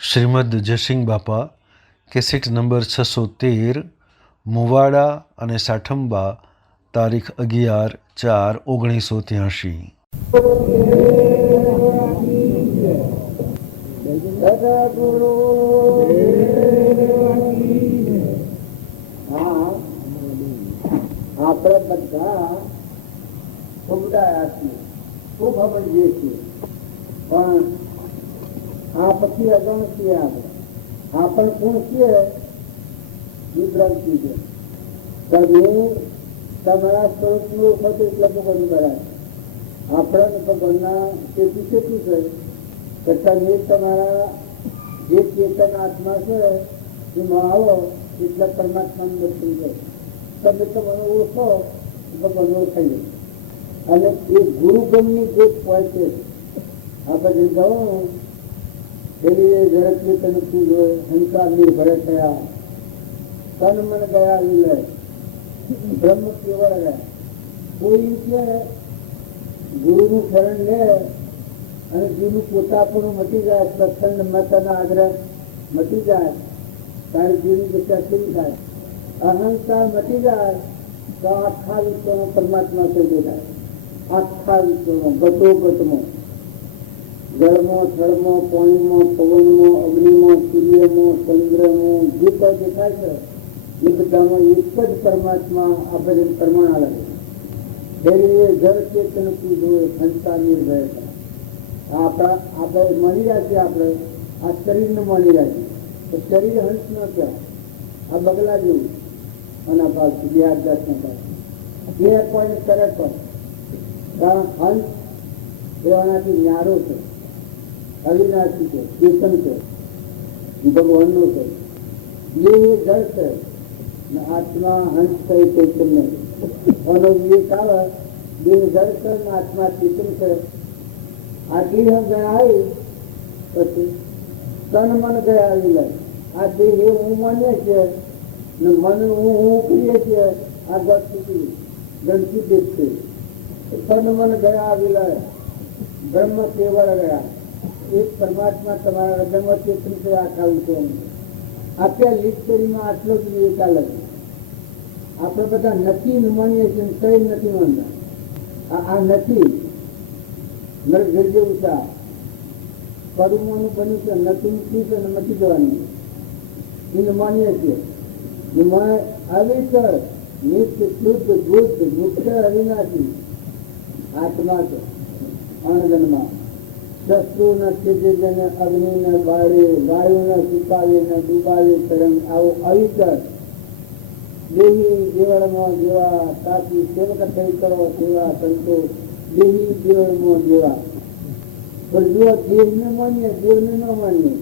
શ્રીમદ જયસિંહ બાપા cassette number 613 મુવાડા અને સાઠંબા તારીખ 11/4/1983। આપણે બધા ઉગડાયા છીએ, ખૂબ સમજીએ છીએ, પણ આ પછી અગમ છીએ. આપણે કોણ છીએ? વિભ્રાંતિ છે. તમે તમારા સ્વરૂપનું વખત એટલે ભગવાન બરાબર આપણા ભગવાનના તેથી કેટલું છે કે તમે તમારા જે ચેતન આત્મા છે એમાં આવો એટલે પરમાત્માનું દર્શન કરો. તમે તમારે ઓળખો ભગવાન ઓળખાઈ જાય. અને એ ગુરુગમની જે પહોંચે આ બધી કહું પેલી ઝડપથી તને પૂજો હંકાર નિર્ભરે થયા, તન મન ગયા વિલય, બ્રહ્મ કેવળ ગયા. કોઈ છે ગુરુનું શરણ લે અને જેનું પોતાપણું મટી જાય, સત્સંગ મતના આગ્રહ મટી જાય, તારી જેની દશા કેવી થાય? અહંકાર મટી જાય તો આખા વિશ્વનો પરમાત્મા થઈ જાય. આખા વિશ્વનો ગતોગતમાં, જળમાં, થળમાં, પાણીમાં, પવનમાં, અગ્નિમાં, સૂર્યમાં, ચંદ્રમાં જે કોઈ દેખાય છે એ બધામાં એક જ પરમાત્મા આપણે પ્રમાણ આવે છે. જળ ચેતન પૂજો સંસ્થા નિર્ભય. આપણા આપણે માની રહ્યા છીએ, આપણે આ શરીરને માની રહ્યા છીએ તો શરીર હંસ ન કહેવાય. આ બગલા જેવું અને ભાવ બે જાતના ભાવ બે કોઈ કરે પણ કારણ હંસ એવાનાથી ન્યારો છે, અવિનાશી છે, ચેતન છે, ભગવાનનો છે. એ જળ છે ને આત્મા હંસ થઈ ચૈતન્ય. એનો વિવેક આવે બે જળ છે ને આત્મા ચેતન છે. આ દેહ ગયા પછી તન મન ગયા વિલય. આ દેહ એ હું માનીએ છીએ ને મન હું કહીએ છીએ. આ ગણતી દેખ છે. તન મન ગયા વિલય, બ્રહ્મ કેવળ ગયા. એક પરમાત્મા તમારા હૃદયમાં ચેતન છે. આખા વિશ્વમાં આપ્યા લીટરીમાં આટલો જ વિવેક અલગ. આપણે બધા નથી માનીએ છીએ, કઈ નથી માનતા. આ નથી નર જઈએ ઉતા કરુમાનું બન્યું છે, નથી મૂક્યું છે ને મટી જવાનું એને માનીએ છીએ. અવિચર નિત્ય શુદ્ધ બુદ્ધ મુક્ત અવિનાશી આત્મા છે. અણગનમાં શસ્ત્રો ન છેદે જેને અગ્નિ ન બાળે, વાયુ ન સુકાવે ન ડૂબાવે તરંગ આવો અવિચર દેહી દેવળમાં જેવા તાકી સેવક થઈ કરો તેવા સંતો દેહી દેવળમાં જેવા. પણ જો દેવને માનીએ, દેવને ન માનીએ,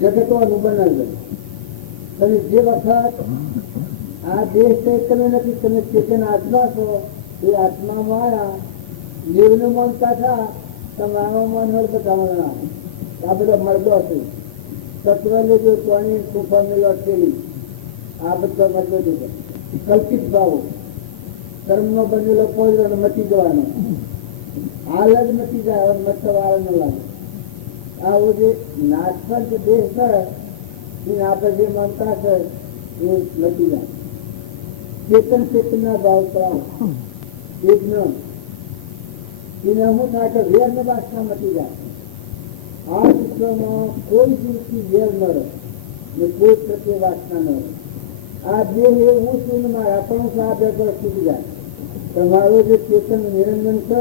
જગતવાનું બનાવે. તમે જે વખત આ દેહ તમે નથી, તમે ચેતન આત્મા છો. એ આત્મામાં આવ્યા દેવને માનતા થા તમારા મન હોય બધા આ બધા મરદો છે. તત્વ લેજો પાણી સુફા મેલો અટકેલી આ બધા મરદો દીધો કલ્પિત ભાવો કર્મનો બનેલો કોઈ મટી જવાનો. હાલ જ મટી જાય, હવે મટવા વાળો ન લાગે. આવો જે નાશવંત દેહ છે એને આપણે જે માનતા છે એ મટી જાય. ચેતન ચેતનના ભાવ કરાવો એક ન એને અમુક માટે વેર ને વાસના મટી જાય. આ વિશ્વમાં કોઈ જીવથી વેર ન રહે ને કોઈ પ્રત્યે વાસના ન રહે. આ દેહ એ હું છું ને મારા પણ આ બે છૂટી જાય. તમારો જે ચેતન નિરંજન છે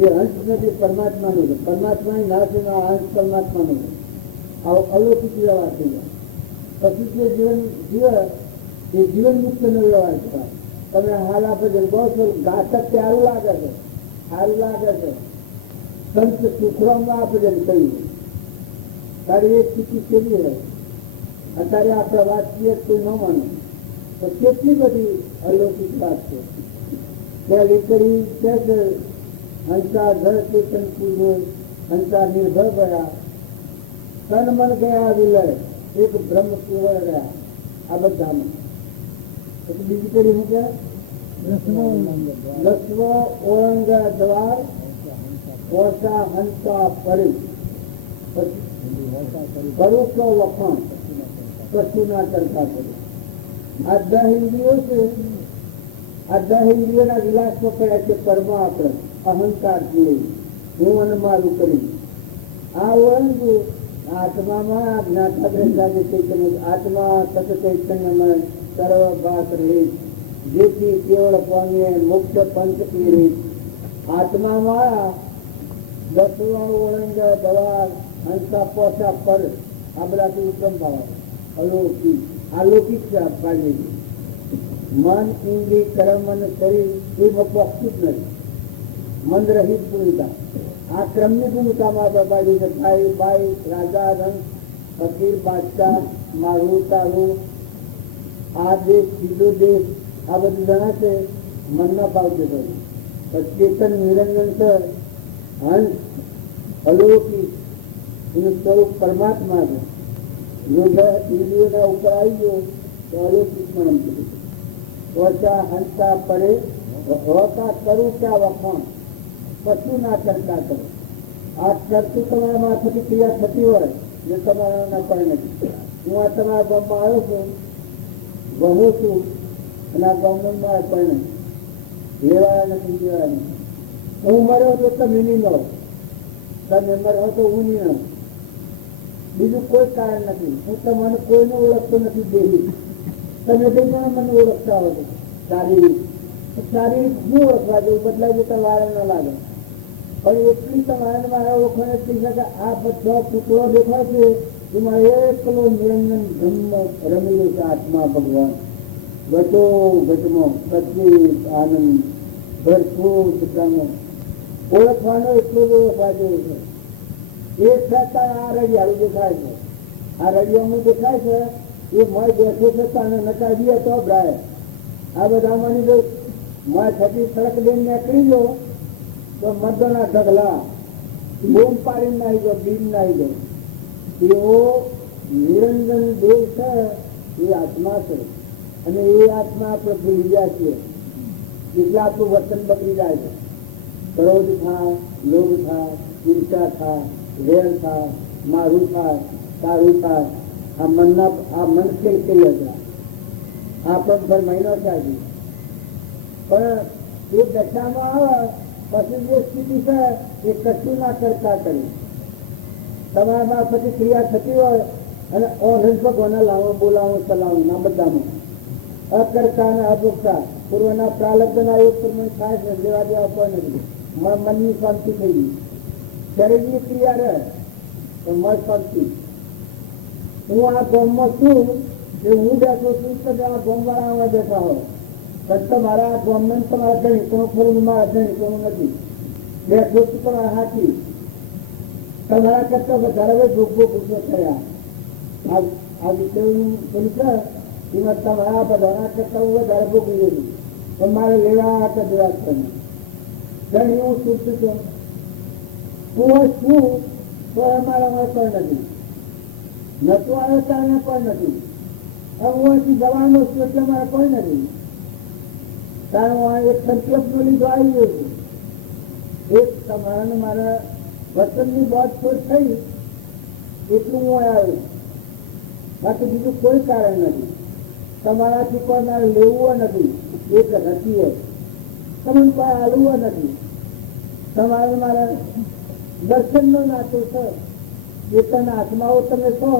એ અંશ નથી, પરમાત્માનું છે. પરમાત્માની ના છે આ અંશ પરમાત્માનું છે. આવો અલૌકિક વ્યવહાર થઈ જાય. પછી જે જીવન જીવે એ જીવન મુક્તનો વ્યવહાર કહેવાય. તમે હાલ આપણે કહો છો ઘાતક સારું લાગે છે, સારું લાગે છે. સંત સુખરામમાં આપણે જેમ કહીએ તારી એક સ્થિતિ કેવી રહે. અત્યારે આપણે વાત કરીએ કોઈ ન માને તો કેટલી બધી અલૌકિક વાત છે. ત્યાં લીકડી કે છે હંસા ઘર ચેતન પૂજો હંસા નિર્ભર ગયા, તન મન ગયા વિલય, એક બ્રહ્મ કેવળ ગયા. આ બધામાં પછી બીજી કડી શું કે લસ્વ ઓરંગ દ્વાર વર્ષા હંસા ફરી. પછી કરું તો વખાણ, કશું ના કરતા કરું. આ 10 ઇન્દ્રિયો છે, આ 10 ઇન્દ્રિયોના વિલાસમાં પડ્યા છે કર્મ આપણે અહંકાર લઈ, હું અને મારું કરી. આ ઓળંગું આત્મામાં જ્ઞાતા દ્રષ્ટા ચૈતન્ય, આત્મા સત ચૈતન્યમાં સર્વભાસ રહિત, જેથી કેવળ પામીએ મુક્ત પંચ કી રીત. આત્મામાં 10 ઓળંગ દવા હંસા પોસા પર આ બધાથી ઉત્તમ ભાવ અલૌકિક અલૌકિક છે. આપવાની મન ઇન્દ્રિય કર્મ અને શરીર એ પક્ષિત નથી, મન રહિત ભૂમિકા. આ ક્રમની ભૂમિકામાં બપાડી છે. ભાઈ ભાઈ, રાજા રંગ, ફકીર બાદશાહ, મારું તારું, આ દેશ બીજો દેશ, આ બધું જણાશે મનના ભાવ છે. ચેતન નિરંજન છે, હંસ અલૌકિક એનું સ્વરૂપ પરમાત્મા છે. જો ઇન્દ્રિયોના ઉપર આવી ગયો તો અલૌકિક નામ છે. ત્વચા હંસા પડે હોતા કરું ક્યાં વખાણ, કશું ના કરતા કરો. આ કરતું તમારા માથાથી ક્રિયા થતી હોય જે તમારા ના પણ નથી. હું આ તમારા ગામમાં આવ્યો છું, ગમું છું, અને આ ગામમાં મારા પણ લેવાયા નથી, દેવાયા નથી. હું મર્યો તો તમે નહીં મળો, તમે મર્યો તો હું નહીં મળો. બીજું કોઈ કારણ નથી. હું તમારે કોઈને ઓળખતો નથી. દેવી તમે બે જણા મને ઓળખતા હો. શારીરિક શારીરિક હું ઓળખવા જેવું બદલાઈ જતા વાર ના લાગે. પણ એટલી તમારે મારા ઓળખાણ થઈ શકે. આ બધા પુતળો દેખાય છે એમાં એકલો નિરંજન બ્રહ્મ રમેલું છે. આત્મા ભગવાન ગતો ગતમાં સચિત આનંદ ભરપૂર સુખાનો ઓળખવાનો એટલો જ ઓળખવા જેવું છે. એક છતાં આ રડિયાળું દેખાય છે. આ રડિયાનું દેખાય છે એ મય બેઠો છતાં નકારીએ તો ભરાય. આ બધા માની જો મય થતી સડક લઈને નીકળી ગયો તો મદના ઢગલા બોમ પાડીને નાહી ગયો, બીમ નાહી ગયો. એવો નિરંજન દેવ છે એ આત્મા છે. અને એ આત્મા આપણે ભૂલી ગયા છીએ એટલે આપણું વર્તન બગડી જાય છે. ક્રોધ થાય, લોભ થાય, ઈર્ષા થાય, વેર થાય, મારું થાય, તારું થાય. આ મનના આ મન ખેલ કરી હતા. આપણો ભર મહિનો થાય પણ એ દશામાં આવે પછી જે સ્થિતિ છે એ કશું ના કરતા કરી. તમારા મારફતે ક્રિયા થતી હોય અને ઓનહંસ ભગવાનના લાવો બોલાવો ચલાવો ના બધામાં અકર્તા અને અભોગતા પૂર્વના પ્રાલબ્ધના એક પ્રમાણે થાય છે. જેવા જેવા કોઈ નથી. મનની શાંતિ થઈ ગઈ. શરીરની ક્રિયા રહે તો મન શાંતિ. હું આ ગામમાં છું એ હું બેઠો છું તો આ ગામવાળા બેઠા હોય પણ તમારા આ ગામમાં તમારા ધણીકોનું ખરું, મારા ધણીકોનું નથી. બેઠો છું તમારા હાથી. તમારા કરતા વધારે ભોગવો ભૂસો થયા. આ વિષયનું પેલું છે એમાં તમારા બધાના કરતા હું વધારે ભોગવી દઉં પણ મારે લેવા કદવા છે. ધણી હું શું છું હું છું તો અમારામાં પણ નથી. નતું આવે તાને પણ નથી. હવે હું અહીંથી જવાનો છું એટલે મારે કોઈ નથી. કારણ હું એક સંકલ્પનો લીધો આવી ગયો છું. એક તમારાને મારા વર્તનની બાદ છોડ થઈ એટલું હું આવ્યો. બાકી બીજું કોઈ કારણ નથી. તમારાથી કોઈ મારે લેવું નથી. એક નથી હોય તમને કોઈ હાલવું નથી. તમારે મારા દર્શનનો નાતો છે. ચેતન આત્માઓ તમે કહો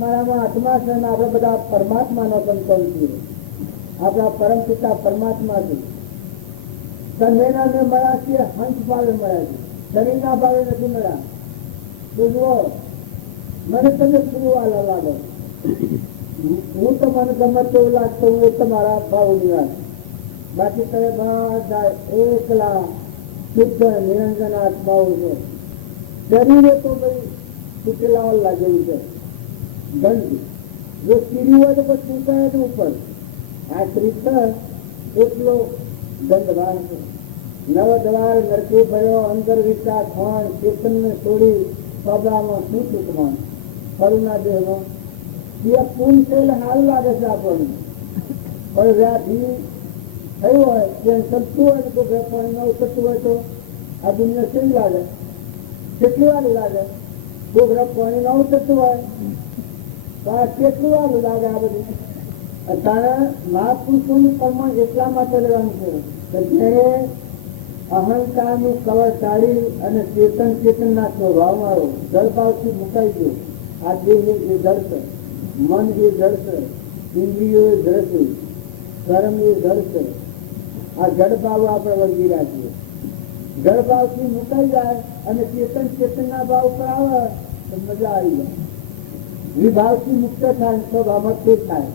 મારામાં આત્મા છે અને આપણે બધા પરમાત્માનો સંકલ્પ છીએ. આપણા પરમ પિતા પરમાત્મા છે. સંદેના મેં મળ્યા છીએ, હંસ ભાવે મળ્યા છે, શરીરના ભાવે નથી મળ્યા. તો જુઓ મને તમે શું વાલા લાગો. હું તમને ગમે તેવું લાગતો હું એ તમારા ભાવની વાત. બાકી તમે બધા એકલા શુદ્ધ નિરંજન આત્માઓ છે. શરીરે તો ભાઈ તૂટેલા લાગેલું છે. ગંધ જો સીરી હોય તો પછી તૂટાય જ ઉપર. આ શ્રીસ્થ એટલો ગંધવાર છે. નવ દ્વાર નરકે ભર્યો અંદર વિચાર ખાણ ચેતનને છોડી પબડામાં શું તૂટમાં કરુણા દેહમાં એ પૂન થયેલ હાલ લાગે છે આપણને. પણ વ્યાધિ થયું હોય કેન્સર થયું હોય તો ઘર પાણી ન ઉતરતું હોય તો આ દુનિયા કેવી લાગે, કેટલી વાર લાગે. છોકરા પાણી નવું થતું હોય તો આ કેટલું વાર લાગે આ બધું. અત્યારે મહાપુરુષોનું કર્મ એટલા માટે લેવાનું છે કે જેને અહંકારનું કવર કાઢી અને ચેતનના સ્વભાવમાં આવ્યો, જળભાવથી મુકાઈ ગયો. આ દેહ એ જળ છે, મન એ જળ છે, ઇન્દ્રિયો એ જળ છે, કર્મ એ જળ છે. આ જળભાવ આપણે વળગી રાખીએ. જળભાવથી મુકાઈ જાય અને ચેતનના ભાવ પર આવે તો મજા આવી જાય. વિભાવથી મુક્ત થાય, સ્વભાવમાં તે થાય.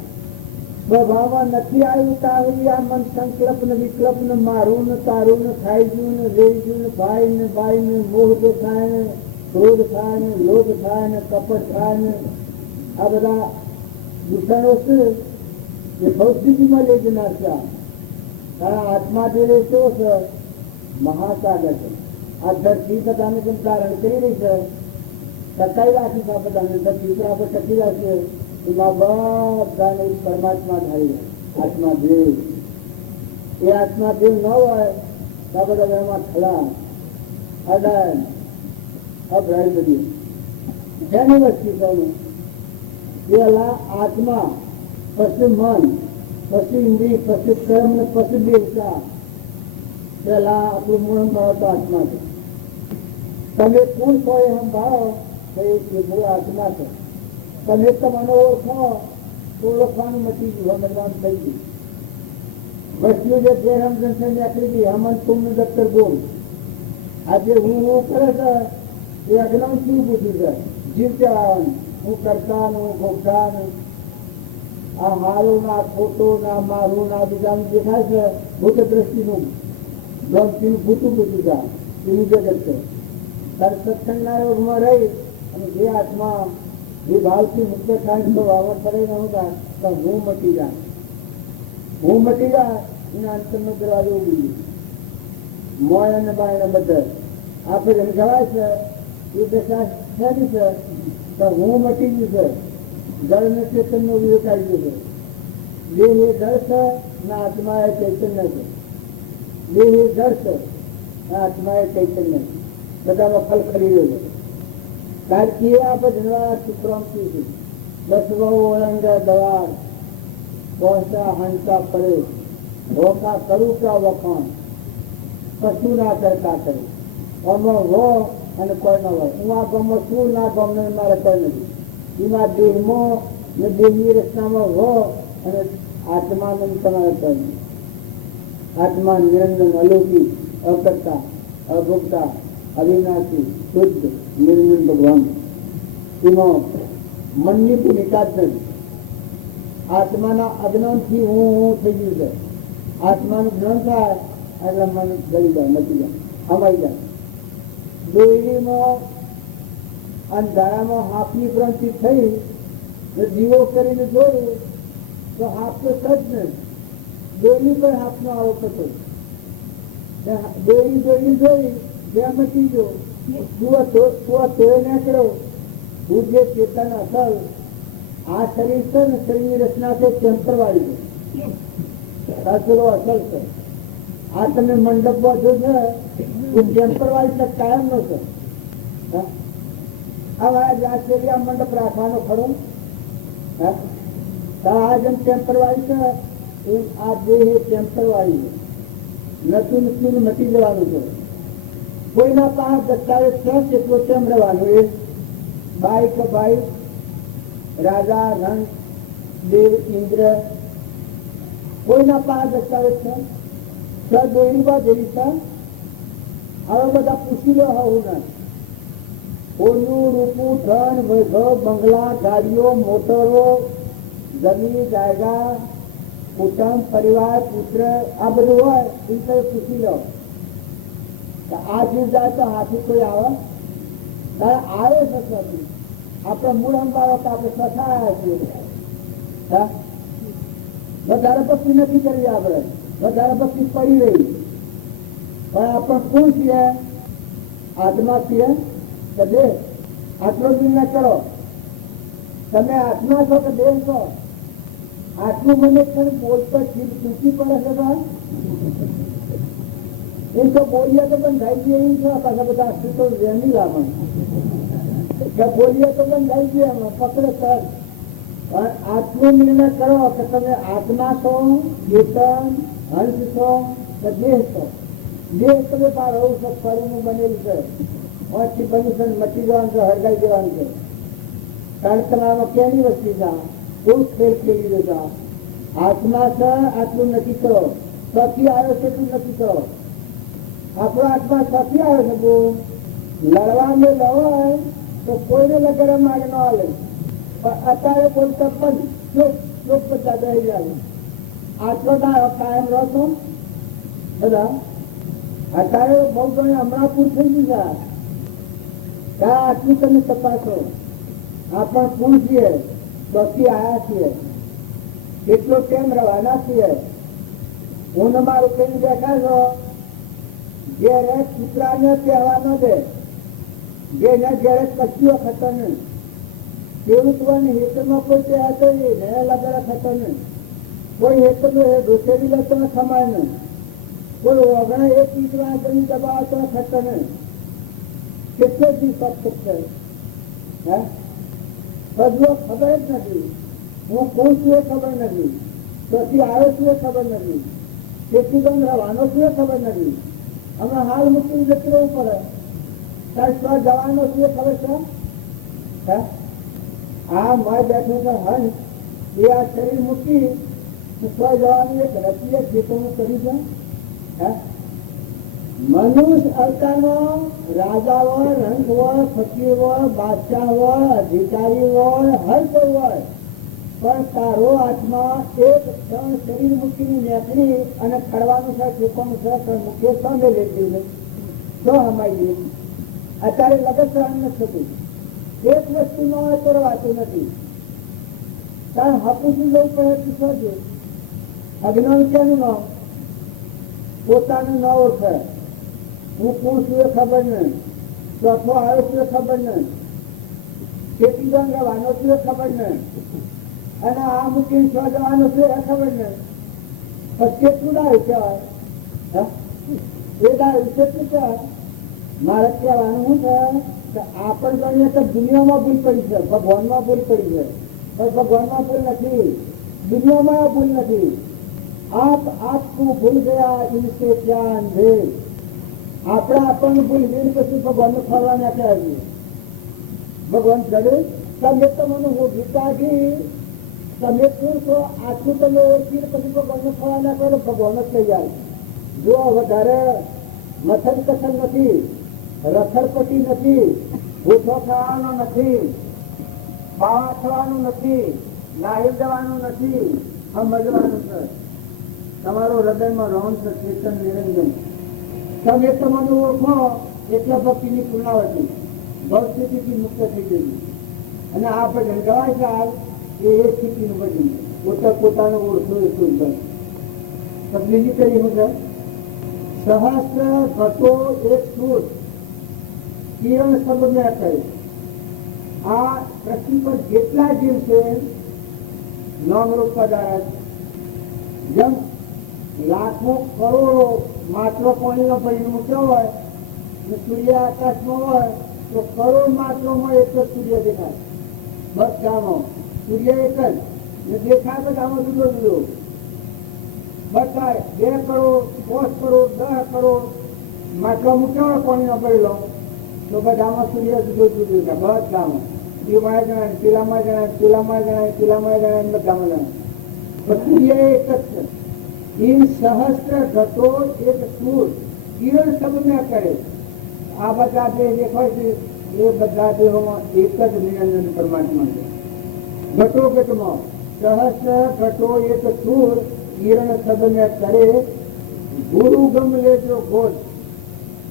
સ્વભાવમાં નથી આવ્યું તારી આ મન સંકલ્પ ને વિકલ્પ ને મારું ને તારું ને ખાઈ ગયું ને રેઈ ગયું ને ભાઈ ને મોહ જે થાય ને ક્રોધ થાય ને લોભ થાય ને કપટ થાય ને આ બધા દૂષણો છે એ ભૌતિકમાં લઈ જનાર છે. કારણ આત્મા જે કેવો છે, મહાસાગર છે. આ ધરતી બધાને જેમ ધારણ કરી રહી છે, ટકાઈ રાખી છે. બધાને ધરતી ઉપર આપણે ટકી રાખીએ એમાં બધાને પરમાત્મા થાય. આત્મા દેવ એ આત્મા દેવ ન હોય તો બધા એમાં ખલા અડાય અભરાય બધી જેની વસ્તુ કહું પેલા આત્મા, પછી મન, પછી ઇન્દ્રિય, પછી કર્મ ને પછી દેવતા. પેલા આપણું મૂળ ભાવ તો આત્મા છે. તમે કોણ છો એ સંભાળો તો એ મૂળ આત્મા છે. તમે તમને ઓળખો તો ઓળખવાનું મટી ગયું, સમજવાનું થઈ ગયું. વસ્તુ જે સમજણ છે નીકળી ગઈ. હમન તુમ દત્તર બોલ. આજે હું કરે છે એ અજ્ઞાન શું પૂછ્યું છે? જીવ ચલાવવાનું. હું કરતા ને હું ભોગતા ને આ મારું ના ખોટું ના મારું ના બીજાનું દેખાય છે. ભૂત દ્રષ્ટિનું ગમતીનું ભૂતું પૂછ્યું છે. એનું જગત છે. તારે સત્સંગના યોગમાં રહી અને જે આત્મા જે ભાવથી મુક્ત થાય તો વાવર કરે ન હોતા તો હું મટી જાય. હું મટી જાય એના અંતરનો દરવાજો ઉગી મોય અને બાય બધા આપણે જેમ કહેવાય છે એ દશા શેની છે તો હું મટી ગયું છે. જળ ને ચેતન નો વિવેક આવી ગયો છે. દેહ એ જળ છે ના આત્મા એ ચૈતન્ય છે. દેહ એ જળ છે ના આત્મા એ ચૈતન્ય છે. બધામાં ફલ કરી રહ્યો છે. કારણ કે આ બધા સુપ્રાંતિ છે. દસવો ઓરંગ દવાર પહોંચા હંસા પડે હોકા કરું કા વખાણ કશું ના કરતા કરે. આમાં હો અને કોઈ ના હોય. હું આ ગામમાં છું ના ગામને મારે કોઈ નથી. એમાં દેહમાં ને દેહની રચનામાં હો અને આત્માનંદ તમારે કોઈ નથી. આત્મા નિરંજન, અલૌકિક, અકર્તા, અભોગતા, અવિનાશી, શુદ્ધ, નિર્મલ ભગવાન. એમાં મનની ભૂમિકા જ નથી. આત્માના અજ્ઞાનથી હું થઈ ગયું છે. આત્માનું જ્ઞાન થાય એટલે મન ગળી જાય, મચી જાય, હમાઈ જાય. દોરીમાં અંધારામાં હાથની ગ્રંથિ થઈ જીવો કરીને જોયું તો હાથ તો સજ ને દોરી પર હાથનો આરોપ હતો. દોરી જોઈ બે મચી ગયો. તું તોય નીકળ્યો. તું જે ચેતન અસલ આ શરીર છે ને શરીરની રચના છે ટેમ્પર વાળી છે. અસલ છે. આ તમે મંડપ બાંધો છે એ ટેમ્પર વાળી છે, કાયમ નો છે. આ મંડપ રાખવાનો ખરો. આ જેમ ટેમ્પર વાળી છે એમ આ દેહ ટેમ્પર વાળી છે. નથી મટી જવાનું છે. કોઈના પાસે દસ્તાવેજ છે એટલો તેમ રહેવાનું. એ બાઈક રાજા રંગ દેવ ઇન્દ્ર કોઈના પાસે દસ્તાવેજ છે દોરી બા જેવી છે. હવે બધા પૂછી લો હોવું ના. કોનું રૂપું ધન વૈભવ બંગલા ગાડીઓ મોટરો જમીન જાયગા કુટુંબ પરિવાર પુત્ર આ બધું હોય એ તમે પૂછી લો. આ જીવ જાય તો હાથી કોઈ આવે આવે નથી. આપણે મૂળ અંબાવો તો આપણે સથાયા છીએ. વધારે ભક્તિ નથી કરી. આપણે વધારે ભક્તિ પડી રહી પણ આપણે કોણ છીએ? આત્મા છીએ કે દેહ? આટલો નિર્ણય કરો. તમે આત્મા છો કે દેહ છો? આટલું મને બોલતો જીભ તૂટી પડે છે. એમ તો બોલીએ તો પણ થઈ ગઈ છે. પાછા બધા અસ્તિત્વ રહેલી લાવવાનું કે બોલીએ તો પણ લઈ ગયા એમાં પકડે સર. પણ આત્મ નિર્ણય કરો કે તમે આત્મા છો, ચેતન, હંસ છો કે દેહ છો. દેહ તમે બાર હોવું છો, શરીરનું બનેલું છે, ઓછી બન્યું છે, મટી જવાનું છે, હરગાઈ જવાનું છે. કારણ કે આમાં કેની વસ્તી છે, બહુ ખેલ ખેલી દેતા. આત્મા છે આટલું નક્કી કરો, સથી આવ્યો છે એટલું નક્કી કરો. આપણો આત્મા સથી આવ્યો છે, બહુ લડવામાં લવાય તો કોઈને લગડે માગે ન હાલે. પણ અત્યારે બોલતા પણ ચોક બધા દઈ જાય. આટલો ના કાયમ રહો છો બધા. અત્યારે બહુ ઘણી હમણાં પૂર થઈ ગયું છે. આટલું તમે તપાસો. આપણે કોણ છીએ, સથી આવ્યા છીએ, કેટલો કેમ રવાના છીએ. હું મારું કઈ બેઠા છો, ઘેરે કૂતરાને કહેવા ન દે, જેને ઘેરે કચ્યો ખતર નહીં. ખેડૂતોની હેતરમાં કોઈ તૈયાર થઈ ને લગડા ખતર નહીં. કોઈ હેતમાં ઘૂસેલી લેતો સમાય નહીં. કોઈ ઓગણા એક ઈટવા ગણી દબાવતો ખતર નહીં. કેટલો દિવસ છે બધું ખબર જ નથી. હું કોણ છું એ ખબર નથી, પછી આવ્યો છું એ ખબર નથી, કેટલી ગમ રહેવાનો છું એ ખબર નથી. હમણાં હાલ મૂકીને જતું રહેવું પડે. તારે સ્વ જવાનો છું એ ખબર છે. આ માય બેઠું છે હંસ, એ આ શરીર મૂકી સ્વ જવાની એક રચીએ ખેતોનું કર્યું છે. મનુષ્ય અવતારનો રાજા હોય, રંગ હોય, ફકીર હોય, બાદશાહ હોય, અધિકારી હોય, હર કોઈ હોય, પણ તારો આત્મા એક ક્ષણ શરીર મૂકીને નીકળી અને ખડવાનું છે, ખેતોનું છે, મુખ્ય સામે લઈ ગયું તો હમાઈ ગયું. અત્યારે લગત સહન નથી થતું. એક વસ્તુ ન હોય તો રવાતું નથી. કારણ હપુસું જવું પડે પૂછવા. અજ્ઞાન કેનું ન, પોતાનું ન ઓળખે. હું કોણ છું એ ખબર નહીં, ચોથો આવ્યો છું એ ખબર નહીં, કેટલી જણ રહેવાનો છું એ ખબર નહીં, અને આ મૂકીને છ જવાનું છે એ ખબર નહીં. પછી કેટલું ડાયું કહેવાય, એ ડાયું કેટલું કહેવાય. મારે કહેવાનું શું છે કે આપણે ગણીએ તો દુનિયામાં ભૂલ પડી છે, ભગવાનમાં ભૂલ પડી છે. પણ ભગવાનમાં ભૂલ નથી, દુનિયામાં ભૂલ નથી. આપકો ભૂલ ગયા ઇનસે ક્યાં અંધે. આપણે આપણને ભૂલ ગઈ પછી ભગવાનને ફરવા નાખ્યા છીએ. ભગવાન ચડે તમે તમને હું ગીતાથી તમે શું છો આટલું તમે ઓળખીને પછી ભગવાનને ફરવા નાખો તો ભગવાન જ થઈ જાય. જો વધારે મથન કથન નથી, રખડપટ્ટી નથી, ભૂખો ખાવાનો નથી, બાવા થવાનું નથી, નાહી જવાનું નથી, સમજવાનું છે. તમારો હૃદયમાં રોહન છે, ચેતન નિરંજન. તમે તમારું ઓળખો એટલે ભક્તિની પૂર્ણાવતી, ભક્તિથી મુક્ત થઈ ગઈ. અને આ ભજન ગવાય ચાલ એ સ્થિતિનું ભજન પોતા પોતાનું ઓળખું એટલું જ. બીજી કરી હું છે સહસ્ત્ર ઘટો એક સૂર કિરણ શબ્દને કહે. આ પૃથ્વી પર જેટલા જીવ છે નામરૂપ પદાર્થ, જેમ લાખો કરોડો માટલો પાણીનો ભરીને મૂક્યો હોય ને સૂર્ય આકાશમાં હોય તો કરોડ માટલોમાં એક જ સૂર્ય દેખાય. બધામાં સૂર્ય એક જ ને દેખાય બધામાં જુદો જુદો. બધા 2 કરોડ 5 કરોડ 10 કરોડ માટલો મૂક્યો હોય પાણીનો ભરેલો તો બધામાં સૂર્ય જુદો જુદો દેખાય. બધામાં એમાં જણાય, પેલામાં જણાય, પેલામાં જણાય, પેલામાં જણાય, બધામાં જણાય. સૂર્ય એક જ છે. इन सहस्त्र घटो एक सूर किरण सबने करे. आ બધા દેહ દેખાય છે એ બધા દેહોમાં એક જ નિરંજન પરમાત્મા છે. ઘટોઘટમાં સહસ્ર ઘટો એક સૂર કિરણ सबने करे. ગુરુગમ લેજો ગોત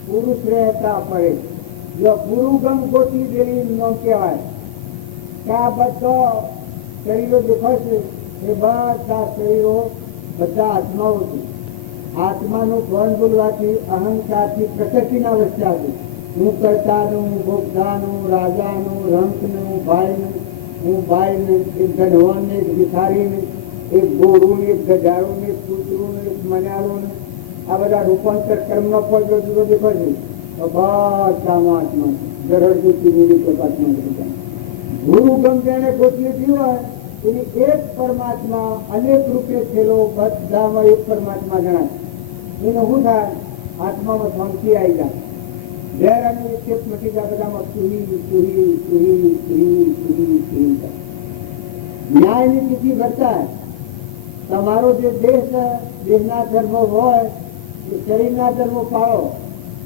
પુરુષ રહેતા પડે. જો ગુરુગમ ગોતી દેવી ન કહેવાય કે આ બધા શરીરો દેખાય છે એ બધા શરીરો બધા આત્માઓ છે. આત્માનું કોણ બોલવાથી અહંકારથી પ્રકૃતિના વચ્ચે છે. હું કર્તાનું, ભોગતાનું, રાજાનું, રંકનું, ભાઈનું, હું ભાઈનું, એક ગઢવાને, એક ભિખારીને, એક ગોરું, એક ગજારું, એક કૂતરું, એક મનારું, આ બધા રૂપાંતર કર્મનો ફળ જો જુદો દેખાય છે તો બધામાં આત્મા છે. ગરડતી નીરી કપાતમાં બધા ગુરુગમ જેને ગોતી લીધી હોય એની એક પરમાત્મા અનેક રૂપે થયેલો બધામાં એક પરમાત્મા ગણાય. એનો શું થાય? આત્મામાં શાંતિ આવી જાય, ઘેર અને વિક્ષેપ મટી જાય, બધામાં સુહી સુહી સુહી સુહી સુહી સુહી થાય. ન્યાયની તિથિ ઘટતા તમારો જે દેહ છે, દેહના ધર્મ હોય એ શરીરના ધર્મ પાળો,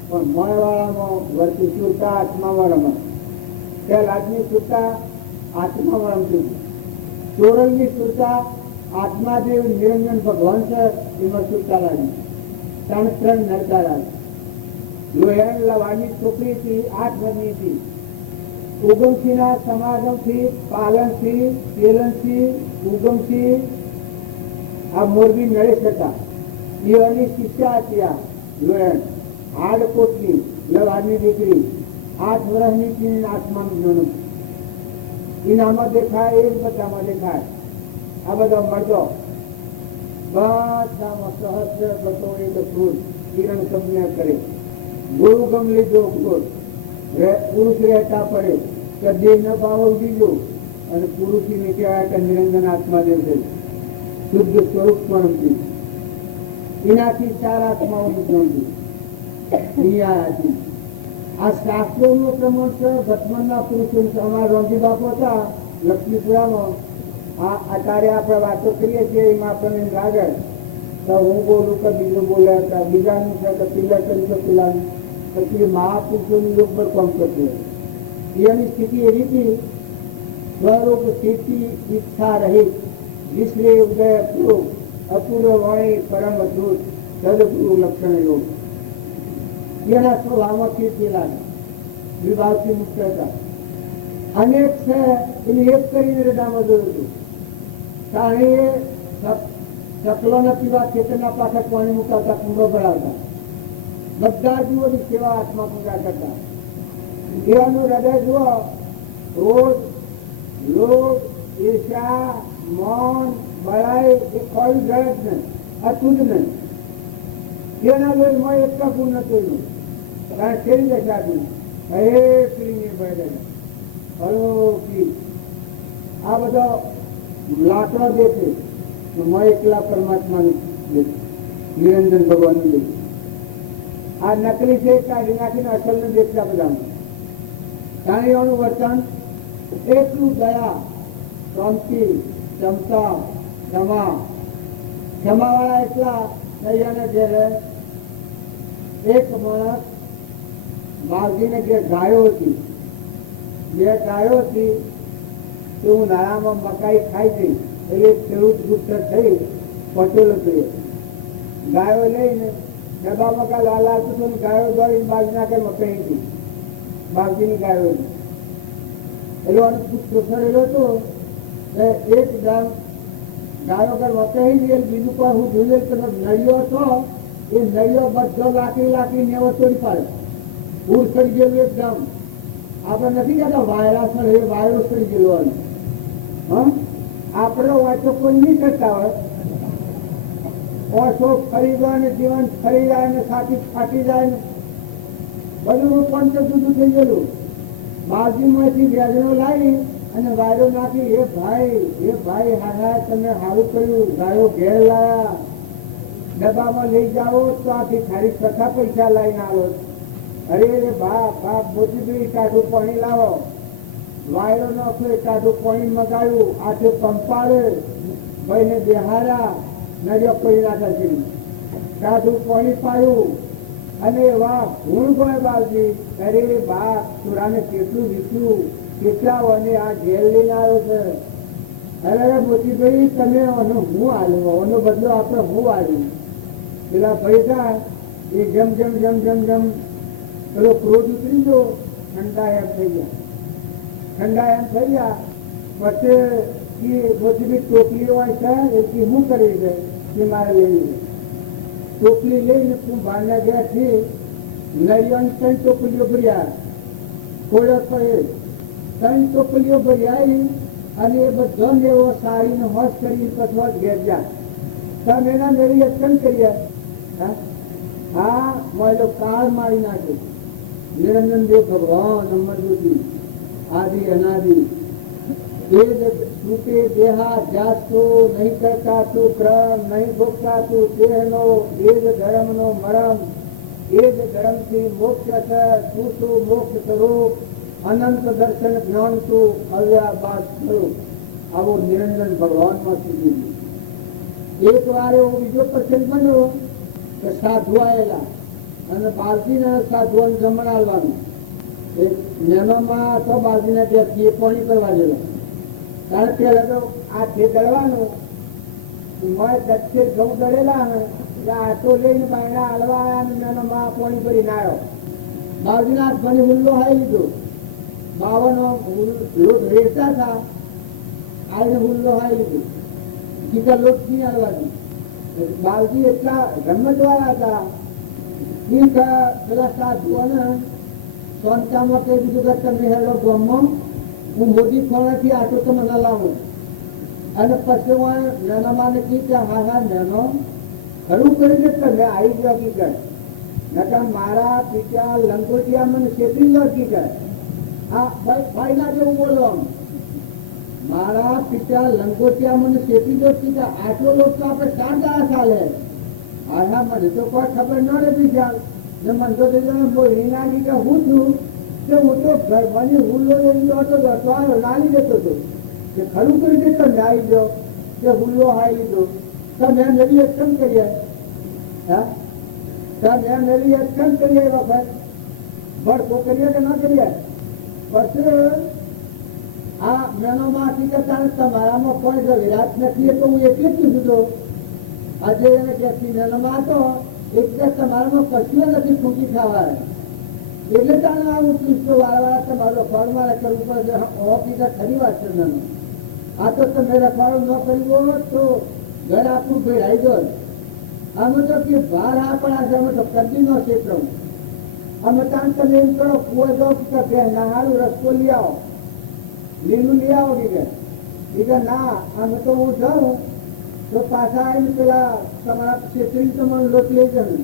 પણ મોયવાળામાં વર્તી સુરતા આત્મામાં રમે. આજની સુરતા આત્મામાં રમતી, ચોરલની સુરતા આત્મા જે નિરંજન ભગવાન છે એમાં સુરતા લાગી. ત્રણ નરતા લાગી. લોહેણ લવાની છોકરી હતી, 8 વર્ષની હતી. ઉગમસિંહના સમાગમથી, પાલનથી, પેલનથી, ઉગમસિંહ આ મોરબી નરેશ હતા. એની શિષ્યા હતી આ લોહેણ, હાડકોટની લવાની દીકરી, 8 વર્ષની 8માનું જન્મ. એનામાં દેખાય એ જ બધામાં દેખાય. આ બધા મળતો બધામાં સહસ્ર બતો એક ક્રોધ કિરણ કમ્યા કરે. ગુરુગમ લીધો ક્રોધ, પુરુષ રહેતા પડે કે દેહ ન ભાવો બીજો, અને પુરુષી નીકળ્યા કે નિરંજન આત્માદેવ છે, શુદ્ધ સ્વરૂપ સ્વરૂપથી. એનાથી 4 આત્માઓની ગણતી અહીંયા હતી. આ શાસ્ત્રોનું પ્રમાણ છે. ભટમનના પુરુષો અમારા રોંજી બાપુ હતા લક્ષ્મીપુરામાં. આ અત્યારે આપણે વાતો કરીએ છીએ એમાં આપણને લાગે તો હું બોલું કે બીજું બોલે, બીજાનું છે કે પેલા કર્યું કે પેલાનું. પછી મહાપુરુષોની લોક પર કોમ કરતું. એની સ્થિતિ એવી હતી, સ્વરૂપ સ્થિતિ ઈચ્છા રહી, વિશ્રે ઉદય પૂરો અપૂર્વ વાણી પરમ અદભુત સદગુરુ લક્ષણ યોગ. એના સ્વભાવમાં કીર્તિ લાગે, વિભાવથી મુક્ત હતા. અનેક છે એની એક કરીને રડામાં જોયું હતું. કારણ એ ચકલોના પીવા ખેતરના પાછળ પાણી મુકાવતા, કુંડો ભરાવતા, બધા જીવોની સેવા આત્મા પૂજા કરતા. એવાનું હૃદય જુઓ, રોજ લોભ, ઈર્ષા, મૌન, બળાઈ એ કોઈ જળ જ નહીં, અતુજ નહીં. એના લોહીમાં એક ગુણ નથી. કારણ કેવી દશાથી હે પ્રિય ભય આ બધો લાકડો જે છે એમાં એકલા પરમાત્માનું નિરંજન ભગવાનનું દેખ. આ નકલી છે કાઢી નાખીને અસલનું દેખતા બધાનું. પ્રાણીઓનું વર્તન એટલું દયા, શાંતિ, ક્ષમતા, ક્ષમાવાળા એટલા દયાને ઘેરે એક માણસ માવજીને જે ગાયો હતી, 2 ગાયો હતી, તો હું નાણામાં મકાઈ ખાઈ ગઈ. એટલે ખેડૂત ગુપ્ત થઈ પટેલો થયો. ગાયો લઈને ડબ્બા મકા લાલ આવતું હતું, ગાયો દોડીને બાગ નાખે મકાઈ હતી, બાગજીની ગાયો હતી. એટલે પુત્ર ફરેલો હતો. એક ગામ ગાયો ઘર વપરાઈ ગઈ. બીજું પણ હું જોઈએ નળિયો હતો, એ નળિયો બધો લાકડી નેવો તોડી પાડે. પૂર ચડી ગયેલું એક ગામ. આપણે નથી કહેતા વાયરસ વાયરસ ચડી ગયેલો. આપણે વાંચો કોઈ નહીં કરતા હોય, ઓછો ફરી જાય ને જીવન ફરી જાય ને સાથી ફાટી જાય ને બધું પણ જુદું થઈ ગયેલું. બાજુમાંથી વેજણો લાવી અને વાયરો નાખી, એ ભાઈ હા તમે સારું કર્યું, ગાયો ઘેર લાયા, ડબ્બામાં લઈ જાઓ તો આખી ખારી કથા પૈસા લઈને આવો. અરે બાપ મોટી ટાઢું પાણી લાવો, વાયરો નાખો, ટાઢું પાણી મગાવ્યું, આખે પંપાડે ભાઈને બેહારા, નડિયો કોઈ નાખે છે, ટાઢું પાણી પાયું અને વાહ ભૂણ ગયો બાપજી. અરે બાપ સુરાને કેટલું વીખ્યું, કેટલા અને આ ઘેર લઈને આવ્યો છે. અરે મોતીભાઈ તમે આનો હું આવ્યો, આનો બદલો આપણે હું આવ્યું. પેલા પૈસા એ જેમ પેલો ક્રોધ ઉતરી ગયો, ઠંડા એમ થઈ ગયા. પછી મોતીભાઈ ટોપલી હોય છે એ શું કરી છે કે મારે લેવી. ટોપલી લઈને કુંભારના ગયા છે, નળિયાની 3 ટોપલીઓ ભર્યા, થોડો પડે 3 ટોપલીઓ ભર્યા. અને એ બધો એવો સાડીનો હોશ કરી પછી ઘેર ગયા. તમે એના નળી અટકન કરીએ. હા મોડો કાળ મારી નાખ્યો. નિરંજન દેવ ભગવાન અમર જ્યોતિ આદિ અનાદિ એ જ શ્રુતે દેહા ધ્યાસો નહીં કરતા તું ક્રમ નહીં ભોગતા તું દેહનો એ જ ધર્મનો મરમ એ જ ધર્મથી મોક્ષ છે તું તું મોક્ષ સ્વરૂપ અનંત દર્શન જ્ઞાન તું અવ્યાબાદ સ્વરૂપ આવો નિરંજન ભગવાનમાં સુધી એક વાર એવો બીજો પ્રસંગ બન્યો કે સાધુ આવેલા અને બાલજીના સાધુઓને જમણાવવાનું એક નેનોમાં તો બાલજીના ત્યાં પાણી કરવા ગયેલો કારણ કે તો આ જે દળવાનું મેં દક્ષિણ ઘઉં દળેલા ને એટલે આટો લઈને બાયણા હલવા અને નેનોમાં પાણી ભરીને આવ્યો બાલજીના હાથમાં હુલ્લો હાઈ લીધો બાવાનો લોટ રેડતા હતા આવીને હુલ્લો હાઈ લીધો ટીકા લોટ નહીં હલવાથી બાલજી એટલા રમતવાળા હતા પેલા સાધુઓને સોનતામાં કઈ બીજું કે તમે હેલો ગામમાં હું મોદી ખોણાથી આટો તો મને લાવું અને પછી હું નાનામાને કીધું કે હા હા નાનો ખરું કરીને તમે આવી ગયો હકીકત નકા મારા પિતા લંગોટિયા મને છેતરી ગયો હકીકત હા ભાઈ ના જેવું બોલો મારા પિતા લંગોટિયા મને છેતરી ગયો હકીકત આટલો લોટ તો આપણે 7 દાડા ચાલે હા મને તો કોઈ ખબર ન રહેતી ચાલ ને મને તો બોલી નાખી કે હું છું કે હું તો ઘરની હુલ્લો લઈને હતો નાલી જતો હતો કે ખરું કરી દે તમે આવી ગયો કે હુલ્લો હાઈ લીધો તો મેં નવી એક્શન કરીએ હા તો મેં નવી એક્શન કરીએ એ વખત ભડકો કરીએ કે ના કરીએ પછી આ મેનોમાં હકીકત તમારામાં કોઈ જો વિરાટ નથી તો હું એટલે જ કીધું હતો આજે એને ક્યાંથી મેનોમાં હતો એટલે તમારામાં કશું નથી ફૂંકી ખાવા એટલે તાણે આવું પૂછતો વારવાર તમારો રખવાડમાં કરવું પડે હકીકત ખરી વાત છે મેનો આ તો તમે રખવાડો ન કર્યો તો ઘર આખું ભેળાઈ ગયો અમે તો કે બહાર આપણા છે અમે તો કદી નો ક્ષેત્ર અમે તાણ તમે એમ કરો કુવો જાઓ કે નાહારું રસ્તો લઈ આવો લીલું લઈ આવો કે ના અમે તો હું જાઉં તો પાછા આવીને પેલા તમારા ક્ષેત્રી તમારું લોટ લઈ જવું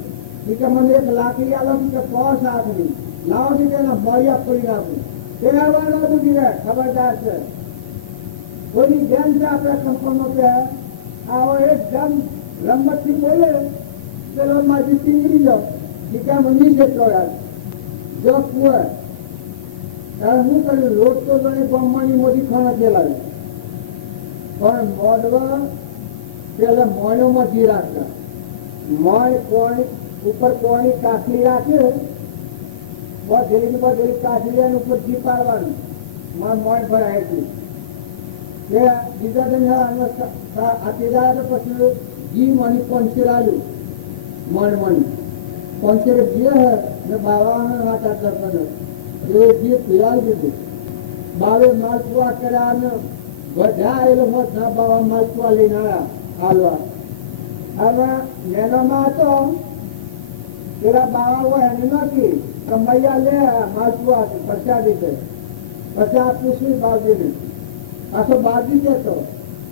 કે મને એક લાકડી આલો કે 5 હાથની લાવો કે એના મળ્યા પડી નાખું એ આવવાનું હતું ખબરદાર છે કોઈની જેમ છે આપણા સંપર્કમાં કે આવો એકદમ રમતથી બોલે પેલો માજી ટીંગરી જાઓ કે મમ્મી જેટલો જો કુંવર ત્યારે હું કર્યું લોટ તો ગણે ગમવાની મોટી ખાના ચલાવે પણ મોડવા પેલા મોણોમાં ઘી રાખતા મોણ કોણી ઉપર કોણી કાકલી રાખે બધેલી કાકલી અને ઉપર ઘી પાડવાનું મોણ ભરાય છે બીજા દિન આપી જાય તો પછી ઘી મની પંચેર આવ્યું મણ પંચેર ઘી હે ને બાવાને હાથ કરતો એ ઘી પીવાઈ દીધું બાવે માલપુઆ કર્યા અને બધા એ લોકો બાવા માલપુઆ લઈને આવ્યા હાલવા હવે મેનોમાં હતો પેલા બાવા હોય એની નથી કમૈયા લે માલપુઆ પ્રસાદી છે પ્રસાદ પૂછવી બાવજીને આ તો બાવજી જતો